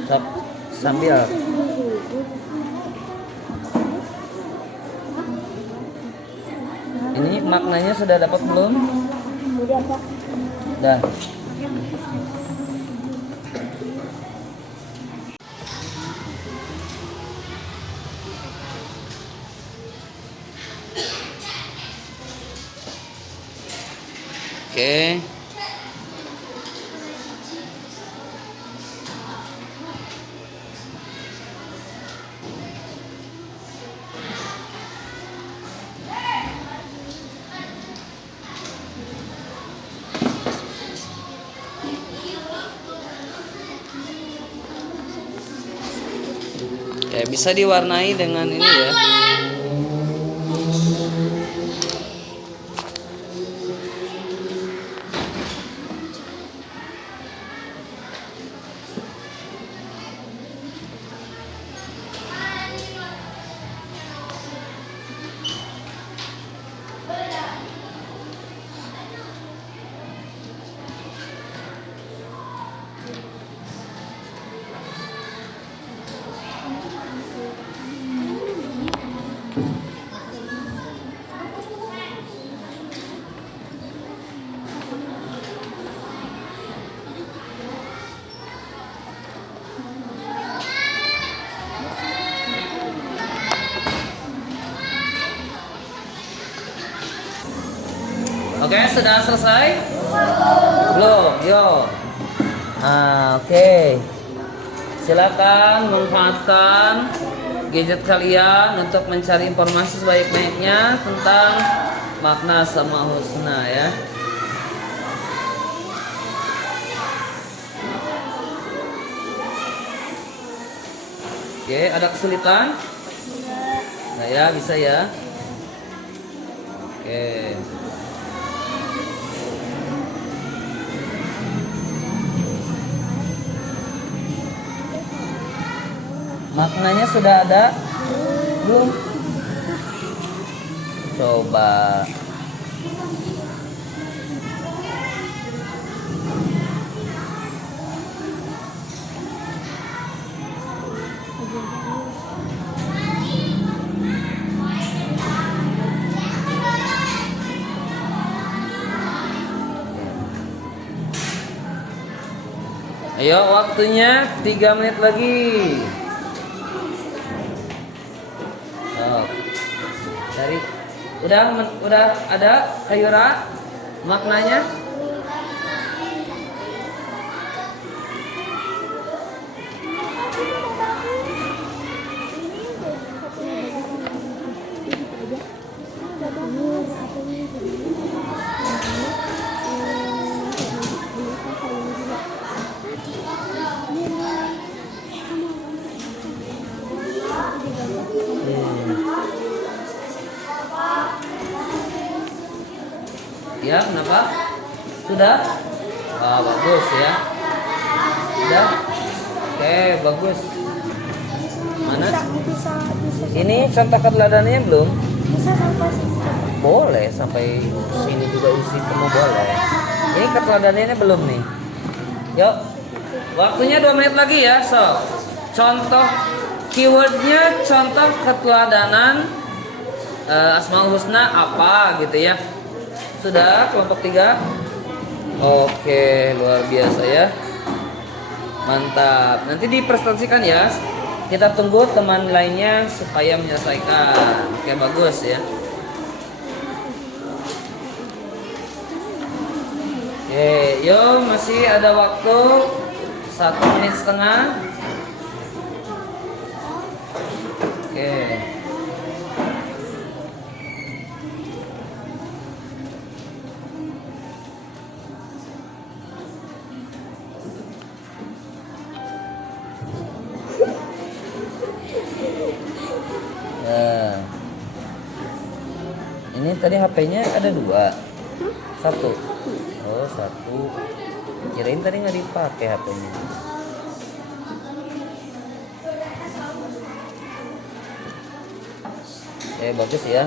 Sok sambil ini maknanya sudah dapat belum? Dah. Oke. Oke, bisa diwarnai dengan ini ya. Oke, sudah selesai? Belum, yo. Nah, oke. Silakan manfaatkan gadget kalian untuk mencari informasi sebaik-baiknya tentang makna Asmaul Husna ya. Oke, ada kesulitan? Nah ya, bisa ya. Oke. Maknanya sudah ada? Belum? Coba. Ayo, waktunya 3 menit lagi. Dari udah ada Ayura maknanya? Ya, kenapa? Sudah? Wah, bagus ya. Sudah? Oke, bagus. Mana? Ini contoh keteladanannya belum? Bisa sampai situ. Boleh, sampai sini juga isi kamu boleh. Ini keteladanannya belum nih. Yuk, waktunya 2 menit lagi ya. So, contoh keywordnya contoh keteladanan Asmaul Husna apa gitu ya. Sudah kelompok 3? Oke, luar biasa ya. Mantap. Nanti dipresentasikan ya. Kita tunggu teman lainnya supaya menyelesaikan. Oke, bagus ya. Oke, yuk masih ada waktu 1 menit setengah. Oke. Nah, ini tadi HP-nya ada 2, 1. Oh, 1. Kirain tadi nggak dipakai HP-nya. Bagus ya.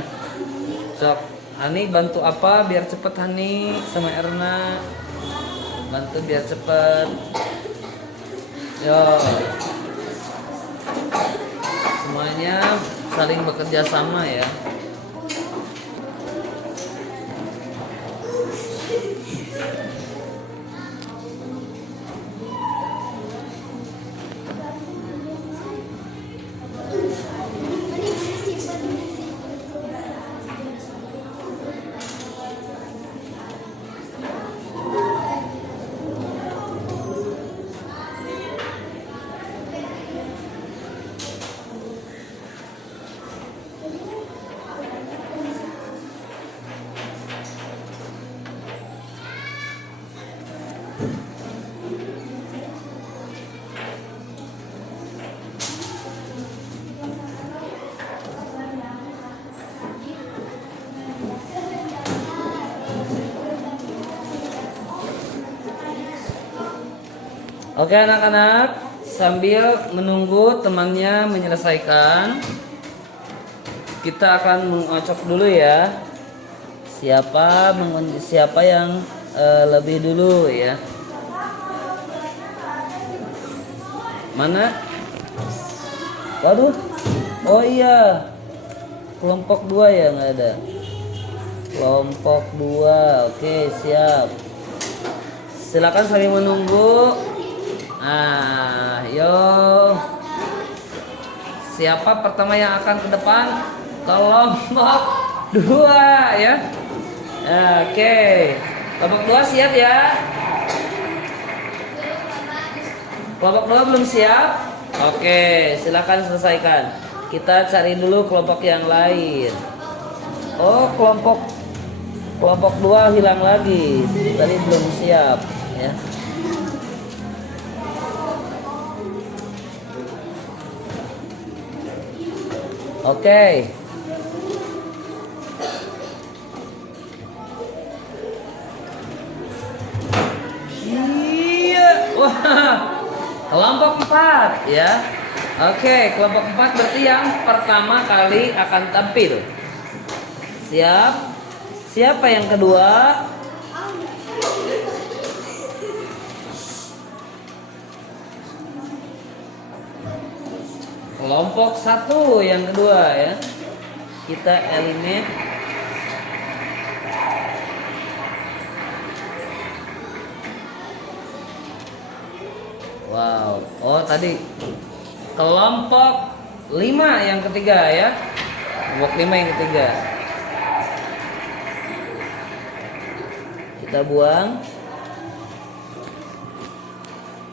Sok, Hani bantu apa biar cepet Hani sama Erna. Bantu biar cepet. Yo. Semuanya saling bekerja sama ya. Oke anak-anak, sambil menunggu temannya menyelesaikan, kita akan mengocok dulu ya. Siapa yang lebih dulu ya? Mana? Waduh. Oh iya. Kelompok 2 ya, nggak ada. Kelompok 2. Oke, siap. Silakan sambil menunggu. Nah, yo. Siapa pertama yang akan ke depan? Kelompok 2 ya. Oke. Kelompok 2 siap ya? Kelompok 2 belum siap? Oke, silakan selesaikan. Kita cari dulu kelompok yang lain. Oh, kelompok 2 hilang lagi. Tadi belum siap ya. Oke. Iya. Wah. Kelompok 4 ya. Oke, kelompok 4 berarti yang pertama kali akan tampil. Siap? Siapa yang kedua? Kelompok 1 yang kedua ya. Kita eliminate. Wow. Oh tadi kelompok 5 yang ketiga ya. Kelompok 5 yang ketiga. Kita buang.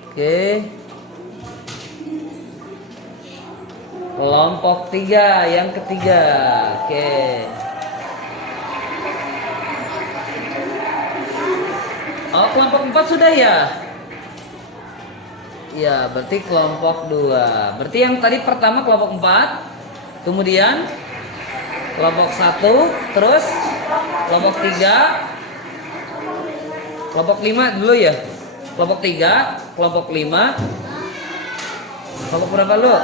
Oke. Kelompok 3 yang ketiga. Oke. Oh, kelompok 4 sudah ya? Iya, berarti kelompok 2. Berarti yang tadi pertama kelompok 4, kemudian kelompok 1, terus kelompok 3, kelompok 5 dulu ya. Kelompok 3, kelompok 5. Kelompok berapa lu?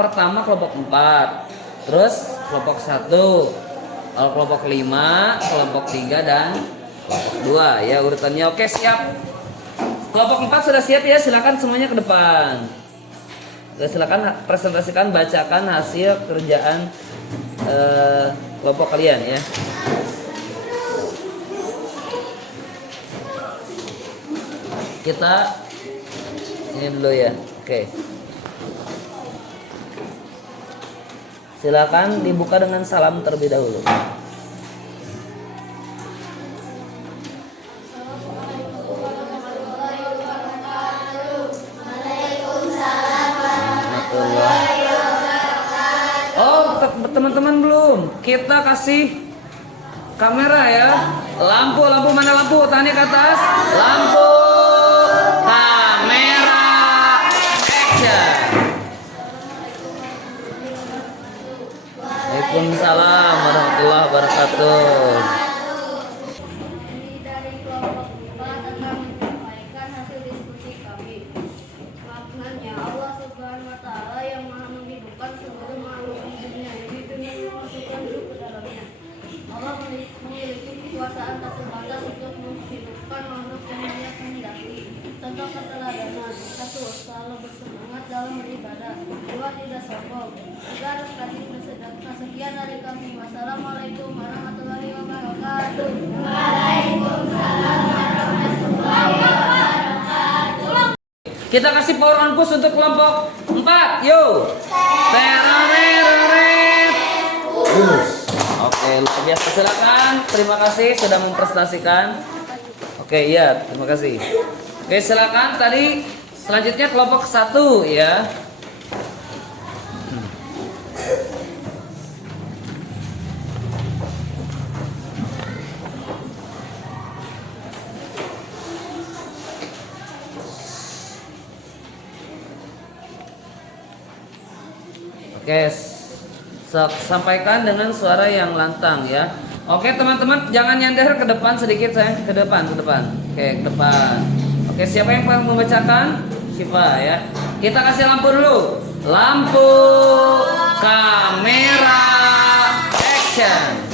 Pertama kelompok 4, terus kelompok 1, kalau kelompok 5, kelompok 3 dan kelompok 2 ya urutannya. Oke, siap. Kelompok 4 sudah siap ya, silakan semuanya ke depan. Silakan presentasikan, bacakan hasil kerjaan kelompok kalian ya. Kita ini dulu ya. Oke. Silakan dibuka dengan salam terlebih dahulu. Oh, teman-teman belum. Kita kasih kamera ya. Lampu mana lampu? Tangannya ke atas. Lampu, kamera, action. Waalaikumsalam warahmatullahi wabarakatuh. Ini dari kelompok 5 tentang menyampaikan hasil diskusi kami. Maknanya Allah Subhanahu wa taala yang Maha menghidupkan seluruh makhluk di dunia ini dengan memasukkan ruh ke dalamnya. Allah memiliki kekuasaan tak terbatas untuk menghidupkan makhluk yang Dia kehendaki. Contoh keteladanan: 1. Selalu bersemangat dalam beribadah. 2. Tidak sombong. 3. Harus rajin bersedekah. Sekian dari kami. Wassalamualaikum warahmatullahi wabarakatuh. Waalaikumsalam warahmatullahi wabarakatuh. Kita kasih power on push untuk kelompok 4. Yo. Teroreret. Oke, luar biasa. Silakan. Terima kasih sudah mempresentasikan. Oke, iya, terima kasih. Oke, silakan. Tadi selanjutnya kelompok 1 ya. Oke, sampaikan dengan suara yang lantang ya. Oke teman-teman, jangan nyender ke depan sedikit saya, ke depan. Oke, ke depan. Oke, siapa yang paling membacakan? Siapa ya? Kita kasih lampu dulu. Lampu, kamera, action.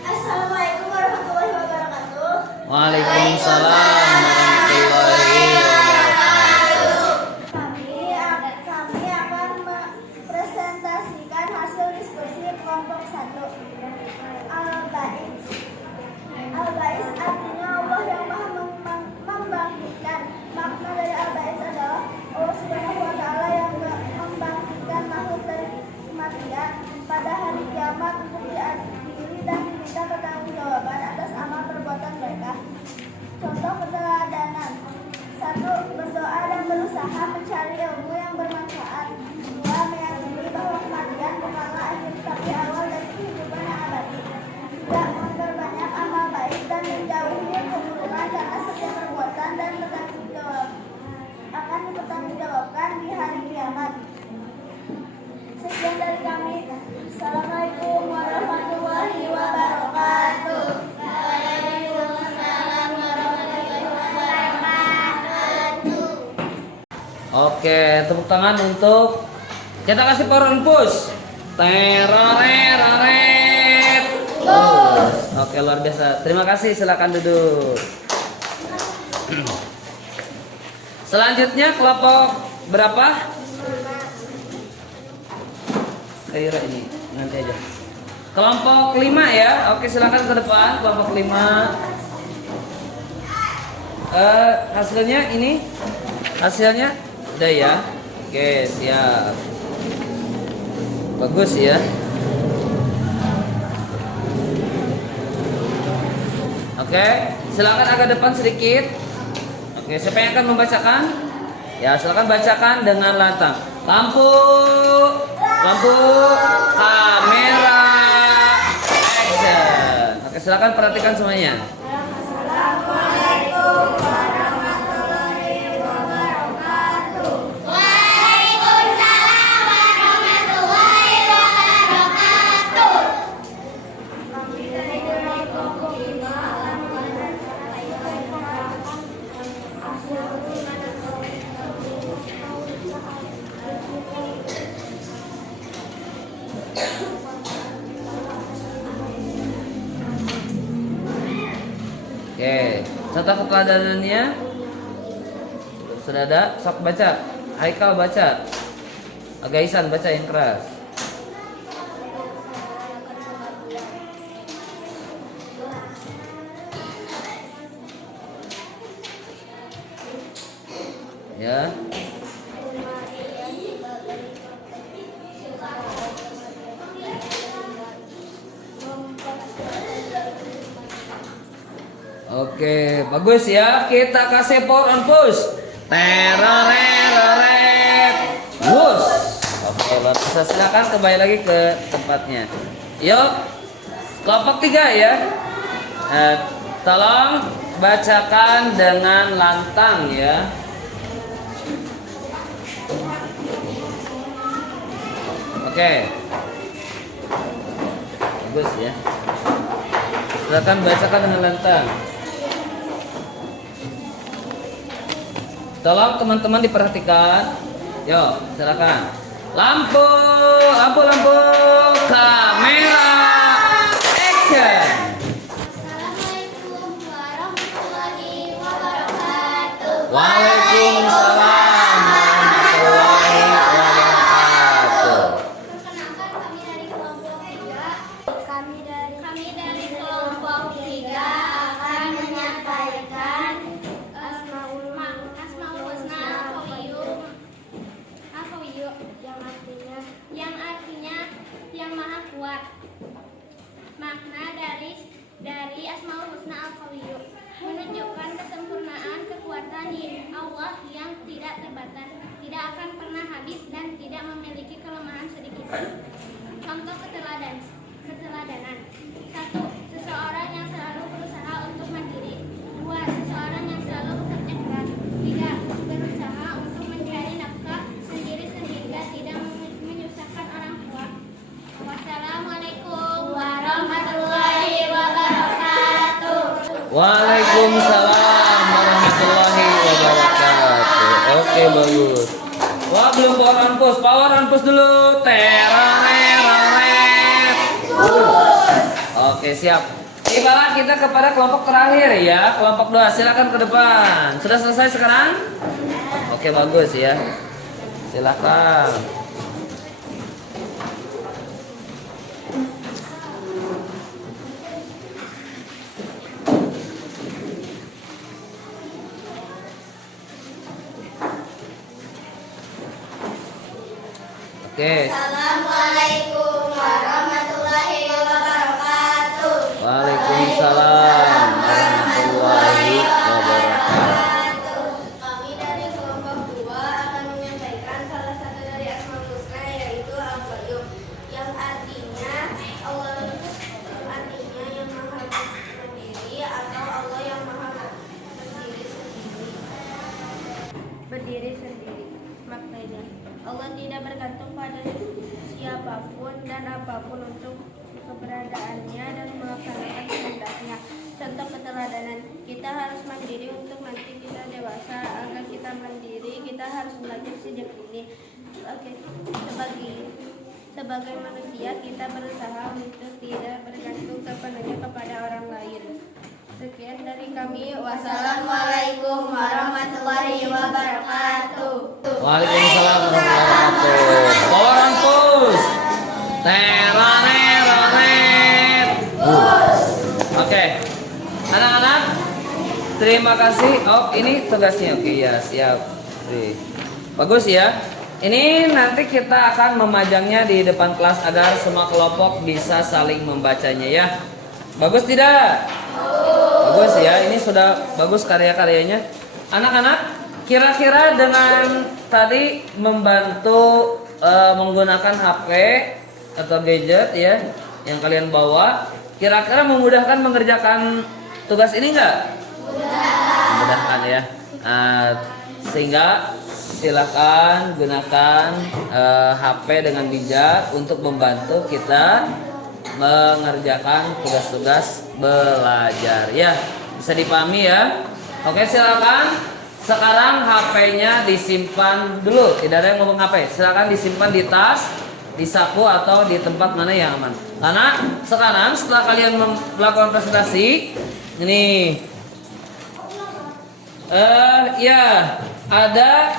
Assalamualaikum warahmatullahi wabarakatuh. Waalaikumsalam warahmatullahi wabarakatuh. Kami akan mempresentasikan hasil diskusi kelompok 1. Al-Ba'is. Al-Ba'is artinya Allah yang Maha membangkitkan. Makna dari Al-Ba'is adalah Allah Subhanahu wa taala yang membangkitkan makhluk dari kematian pada hari kiamat untuk diadili dan diminta pertanggungjawaban atas amal perbuatan mereka. Contoh keteladanan: 1. Berdoa dan berusaha mencari ilmu yang bermanfaat. 2. Meyakini bahwa kematian bukanlah akhir tapi awal dari kehidupan yang abadi. 3. Memperbanyak amal baik dan menjauhi keburukan karena setiap perbuatan dan akan dipertanggungjawabkan di hari kiamat. Sekian dari kami. Assalamualaikum warahmatullahi wabarakatuh. Waalaikumsalam warahmatullahi wabarakatuh. Oke, tepuk tangan untuk kita kasih power and push. Teroreret. Oke, luar biasa. Terima kasih, silakan duduk. Selanjutnya kelompok berapa? Kira ini nanti aja. Kelompok 5 ya. Oke, silakan ke depan kelompok 5. Hasilnya ini. Hasilnya udah ya. Oke, siap. Bagus ya. Oke, silakan agak depan sedikit. Oke, siapa yang akan membacakan? Ya, silakan bacakan dengan lantang. Lampu, kamera, action. Oke, silakan perhatikan semuanya. Assalamualaikum warahmatullahi wabarakatuh. Waalaikumsalam warahmatullahi wabarakatuh. Kami dari kelompok 5 akan Oke, contoh keteladanannya sudah ada. Sok baca. Haikal baca. Agaisan baca yang keras. Ya. Oke, bagus ya. Kita kasih power and push. Teroreret. Push. Oke, luar biasa. Silakan kembali lagi ke tempatnya. Yuk. Kelompok 3 ya. Tolong bacakan dengan lantang ya. Oke. Bagus ya. Silakan bacakan dengan lantang. Tolong teman-teman diperhatikan. Yuk, silakan. Lampu, kamera, action. Assalamualaikum warahmatullahi wabarakatuh. Waalaikumsalam warahmatullahi wabarakatuh. Perkenalkan, kami dari kelompok 3. Kami dari kelompok 3 akan menyampaikan Asmaul Husna Al-Qawiyyu yang artinya yang maha kuat. Makna dari Asmaul Husna Al-Qawiyyu menunjukkan kesempurnaan kekuatan Allah yang tidak terbatas, tidak akan pernah habis dan tidak memiliki kelemahan sedikit pun. Contoh keteladanan. 1. Seseorang yang selalu berusaha untuk mandiri. 2. Seseorang yang selalu bekerja keras. 3. Berusaha untuk mencari nafkah sendiri sehingga tidak menyusahkan orang tua. warahmatullahi wabarakatuh. Waalaikumsalam warahmatullahi wabarakatuh. Oke, bagus. Wah, belum power on push dulu. Tereret. Oke, siap. Tibalah kita kepada kelompok terakhir ya, kelompok 2. Silakan ke depan. Sudah selesai sekarang? Oke, bagus ya. Silakan. Oke. Assalamualaikum warahmatullahi wabarakatuh. Waalaikumsalam warahmatullahi wabarakatuh. Kami dari kelompok 2 akan menyampaikan salah satu dari Asmaul Husna, yaitu Al-Qayyum, yang artinya Allah, artinya yang Maha Berdiri atau Allah yang Maha Berdiri sendiri. Maknanya, Allah tidak bergantung pada siapapun dan apapun untuk keberadaannya dan melaksanakan kehendaknya. Contoh keteladanan, kita harus mandiri untuk nanti kita dewasa. Agar kita mandiri, kita harus belajar sejak ini. Sebagai manusia, kita berusaha untuk tidak bergantung sepenuhnya kepada orang lain. Sekian dari kami. Wassalamualaikum warahmatullahi wabarakatuh. Waalaikumsalam warahmatullahi wabarakatuh. Power on push. Tereret. Oke. Anak-anak, terima kasih. Oh, ini tugasnya. Oke, ya, siap. Oke. Bagus ya. Ini nanti kita akan memajangnya di depan kelas agar semua kelompok bisa saling membacanya ya. Bagus tidak? Bagus ya, ini sudah bagus karya-karyanya. Anak-anak, kira-kira dengan tadi membantu menggunakan HP atau gadget ya yang kalian bawa, kira-kira memudahkan mengerjakan tugas ini enggak? Memudahkan ya. Sehingga silakan gunakan HP dengan bijak untuk membantu kita mengerjakan tugas-tugas belajar ya. Bisa dipahami ya. Oke, silakan sekarang HP-nya disimpan dulu. Tidak ada yang ngomong HP. Silakan disimpan di tas, di saku atau di tempat mana yang aman. Karena sekarang setelah kalian melakukan presentasi ini ya ada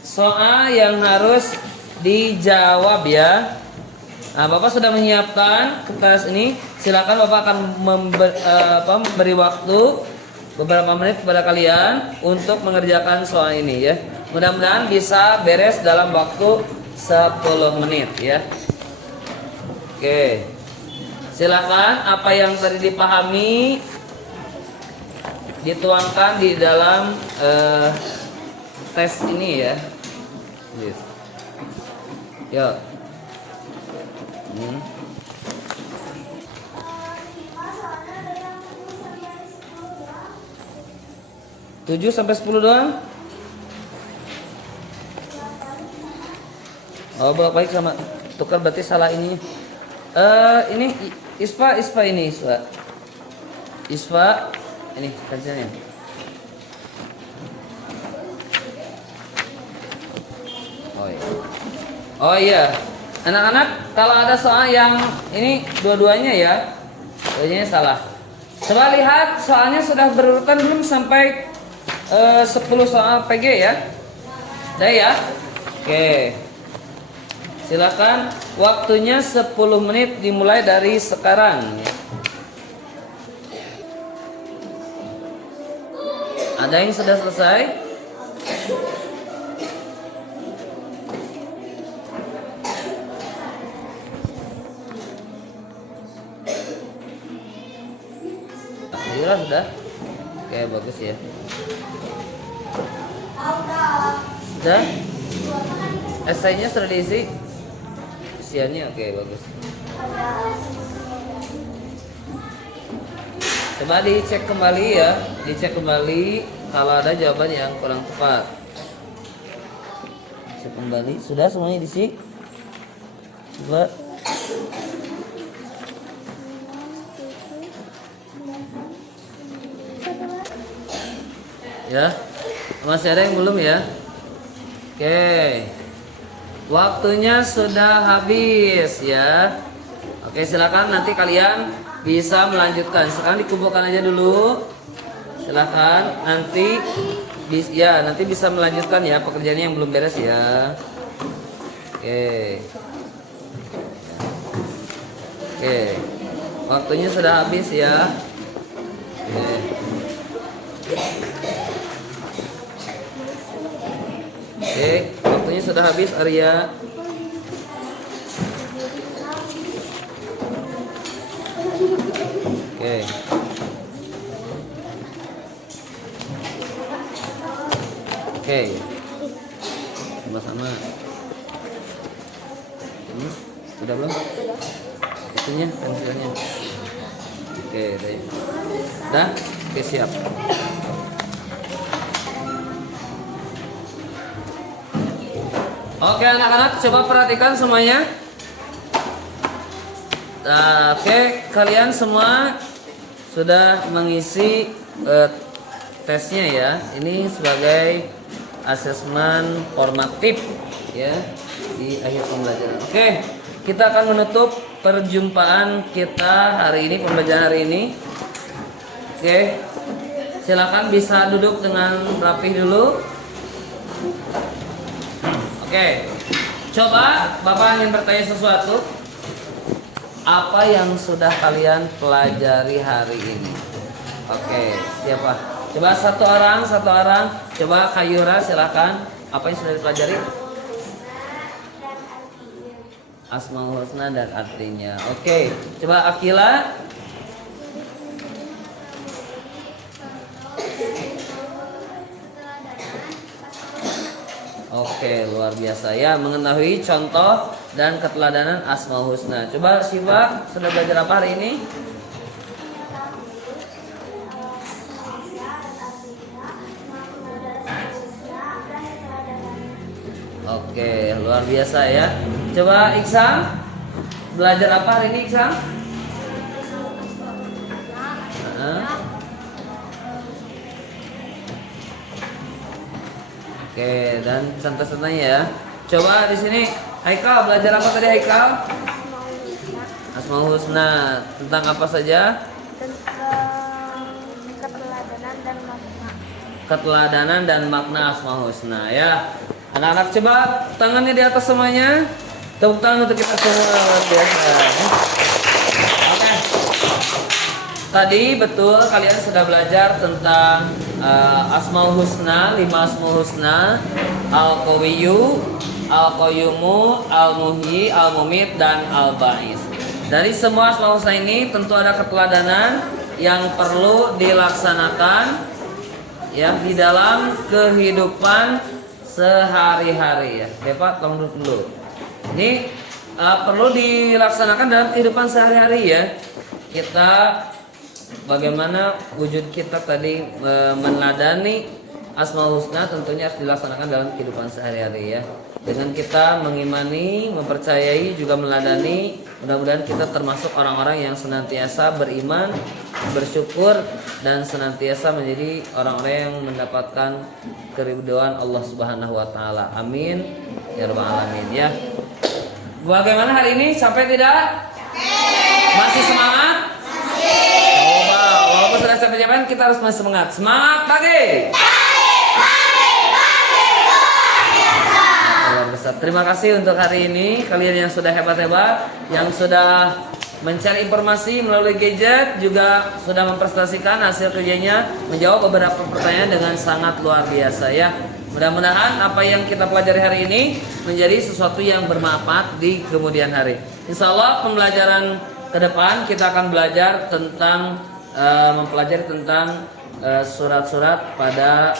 soal yang harus dijawab ya. Nah, Bapak sudah menyiapkan kertas ini. Silakan Bapak akan memberi waktu beberapa menit kepada kalian untuk mengerjakan soal ini ya. Mudah-mudahan bisa beres dalam waktu 10 menit ya. Oke. Silakan apa yang tadi dipahami dituangkan di dalam tes ini ya. Yes. Yuk. 7 sampai 10 doang. Oh, baik sama tukar berarti salah ini. Ini Ispa ini Ispa ini kajiannya. Oh iya. Anak-anak, kalau ada soal yang ini dua-duanya ya, dua-duanya salah. Coba lihat soalnya sudah berurutan belum sampai 10 soal PG ya. Udah ya? Oke. Silakan, waktunya 10 menit dimulai dari sekarang. Ada yang sudah selesai? Alhamdulillah sudah. Oke, bagus ya. Sudah? Esainya sudah diisi? Isiannya oke, bagus. Coba dicek kembali ya, dicek kembali kalau ada jawaban yang kurang tepat. Cek kembali, sudah semuanya diisi? Coba. Ya. Masih ada yang belum ya? Oke. Waktunya sudah habis ya. Oke, silakan nanti kalian bisa melanjutkan. Sekarang dikumpulkan aja dulu. Silakan nanti nanti bisa melanjutkan ya pekerjaannya yang belum beres ya. Oke. Oke. Waktunya sudah habis ya. Oke. Oke, waktunya sudah habis Arya. Oke. Oke. Sama-sama. Ini sudah belum? Itunya pensilnya. Oke, baik. Dah? Oke, siap. Oke anak-anak, coba perhatikan semuanya. Oke, kalian semua sudah mengisi tesnya ya. Ini sebagai asesmen formatif ya di akhir pembelajaran. Oke, kita akan menutup perjumpaan kita hari ini, pembelajaran hari ini. Oke, silakan bisa duduk dengan rapih dulu. Oke, coba Bapak ingin bertanya sesuatu. Apa yang sudah kalian pelajari hari ini? Oke, siapa? Coba satu orang. Coba Kayura silakan. Apa yang sudah dipelajari? Asmaul Husna dan artinya. Oke, coba Akila. Oke, luar biasa ya, mengetahui contoh dan keteladanan Asmaul Husna. Coba Siva, sudah belajar apa hari ini? Oke, luar biasa ya. Coba Iksan, belajar apa hari ini Iksan? Oke, dan santai-santai ya. Coba di sini Haikal belajar apa tadi Haikal? Asmaul Husna. Tentang apa saja? Tentang keteladanan dan makna. Keteladanan dan makna Asmaul Husna ya. Anak-anak coba tangannya di atas semuanya. Tepuk tangan untuk kita semua, luar biasa. Oke. Tadi betul kalian sudah belajar tentang Asmaul Husna, 5 Asmaul Husna, Al-Qawiyyu, Al-Qayyumu, Al-Muhyi, Al-Mumit, dan Al-Ba'is. Dari semua Asmaul Husna ini tentu ada keteladanan yang perlu dilaksanakan ya di dalam kehidupan sehari-hari ya. Oke Pak, tolong duduk dulu. Ini perlu dilaksanakan dalam kehidupan sehari-hari ya. Kita bagaimana wujud kita tadi meneladani Asmaul Husna tentunya harus dilaksanakan dalam kehidupan sehari-hari ya. Dengan kita mengimani, mempercayai, juga meneladani, mudah-mudahan kita termasuk orang-orang yang senantiasa beriman, bersyukur, dan senantiasa menjadi orang-orang yang mendapatkan keridhaan Allah Subhanahu wa taala. Amin ya rabbal alamin ya. Bagaimana hari ini? Sampai tidak? Masih semangat? Walaupun sudah sampai jam, kita harus masih semangat. Semangat pagi. Luar biasa. Terima kasih untuk hari ini kalian yang sudah hebat-hebat, yang sudah mencari informasi melalui gadget, juga sudah mempresentasikan hasil kerjanya, menjawab beberapa pertanyaan dengan sangat luar biasa ya. Mudah-mudahan apa yang kita pelajari hari ini menjadi sesuatu yang bermanfaat di kemudian hari. Insya Allah pembelajaran ke depan kita akan belajar tentang mempelajari tentang surat-surat pada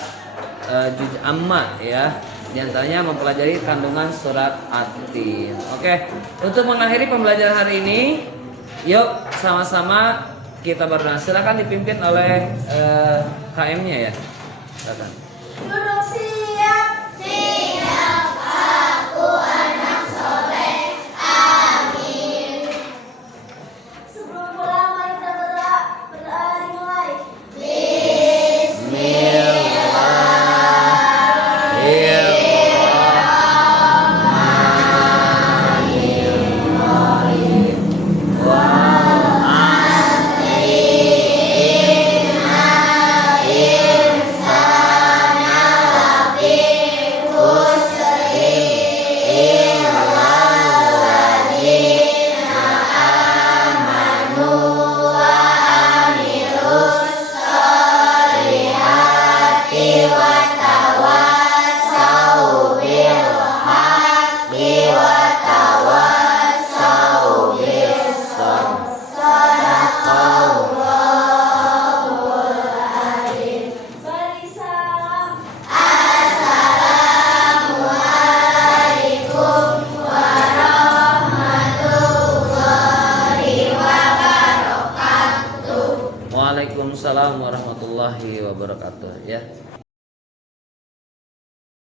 juz amma ya. Di antaranya mempelajari kandungan surat At-Tin. Oke, untuk mengakhiri pembelajaran hari ini, yuk sama-sama kita berdoa. Silakan dipimpin oleh KM-nya ya. Silakan. Duduk siap. Siap, aku anak soleh. Amin. Sebelum pulang mari kita berdoa dimulai. Bismillah. Waalaikumsalam warahmatullahi wabarakatuh ya.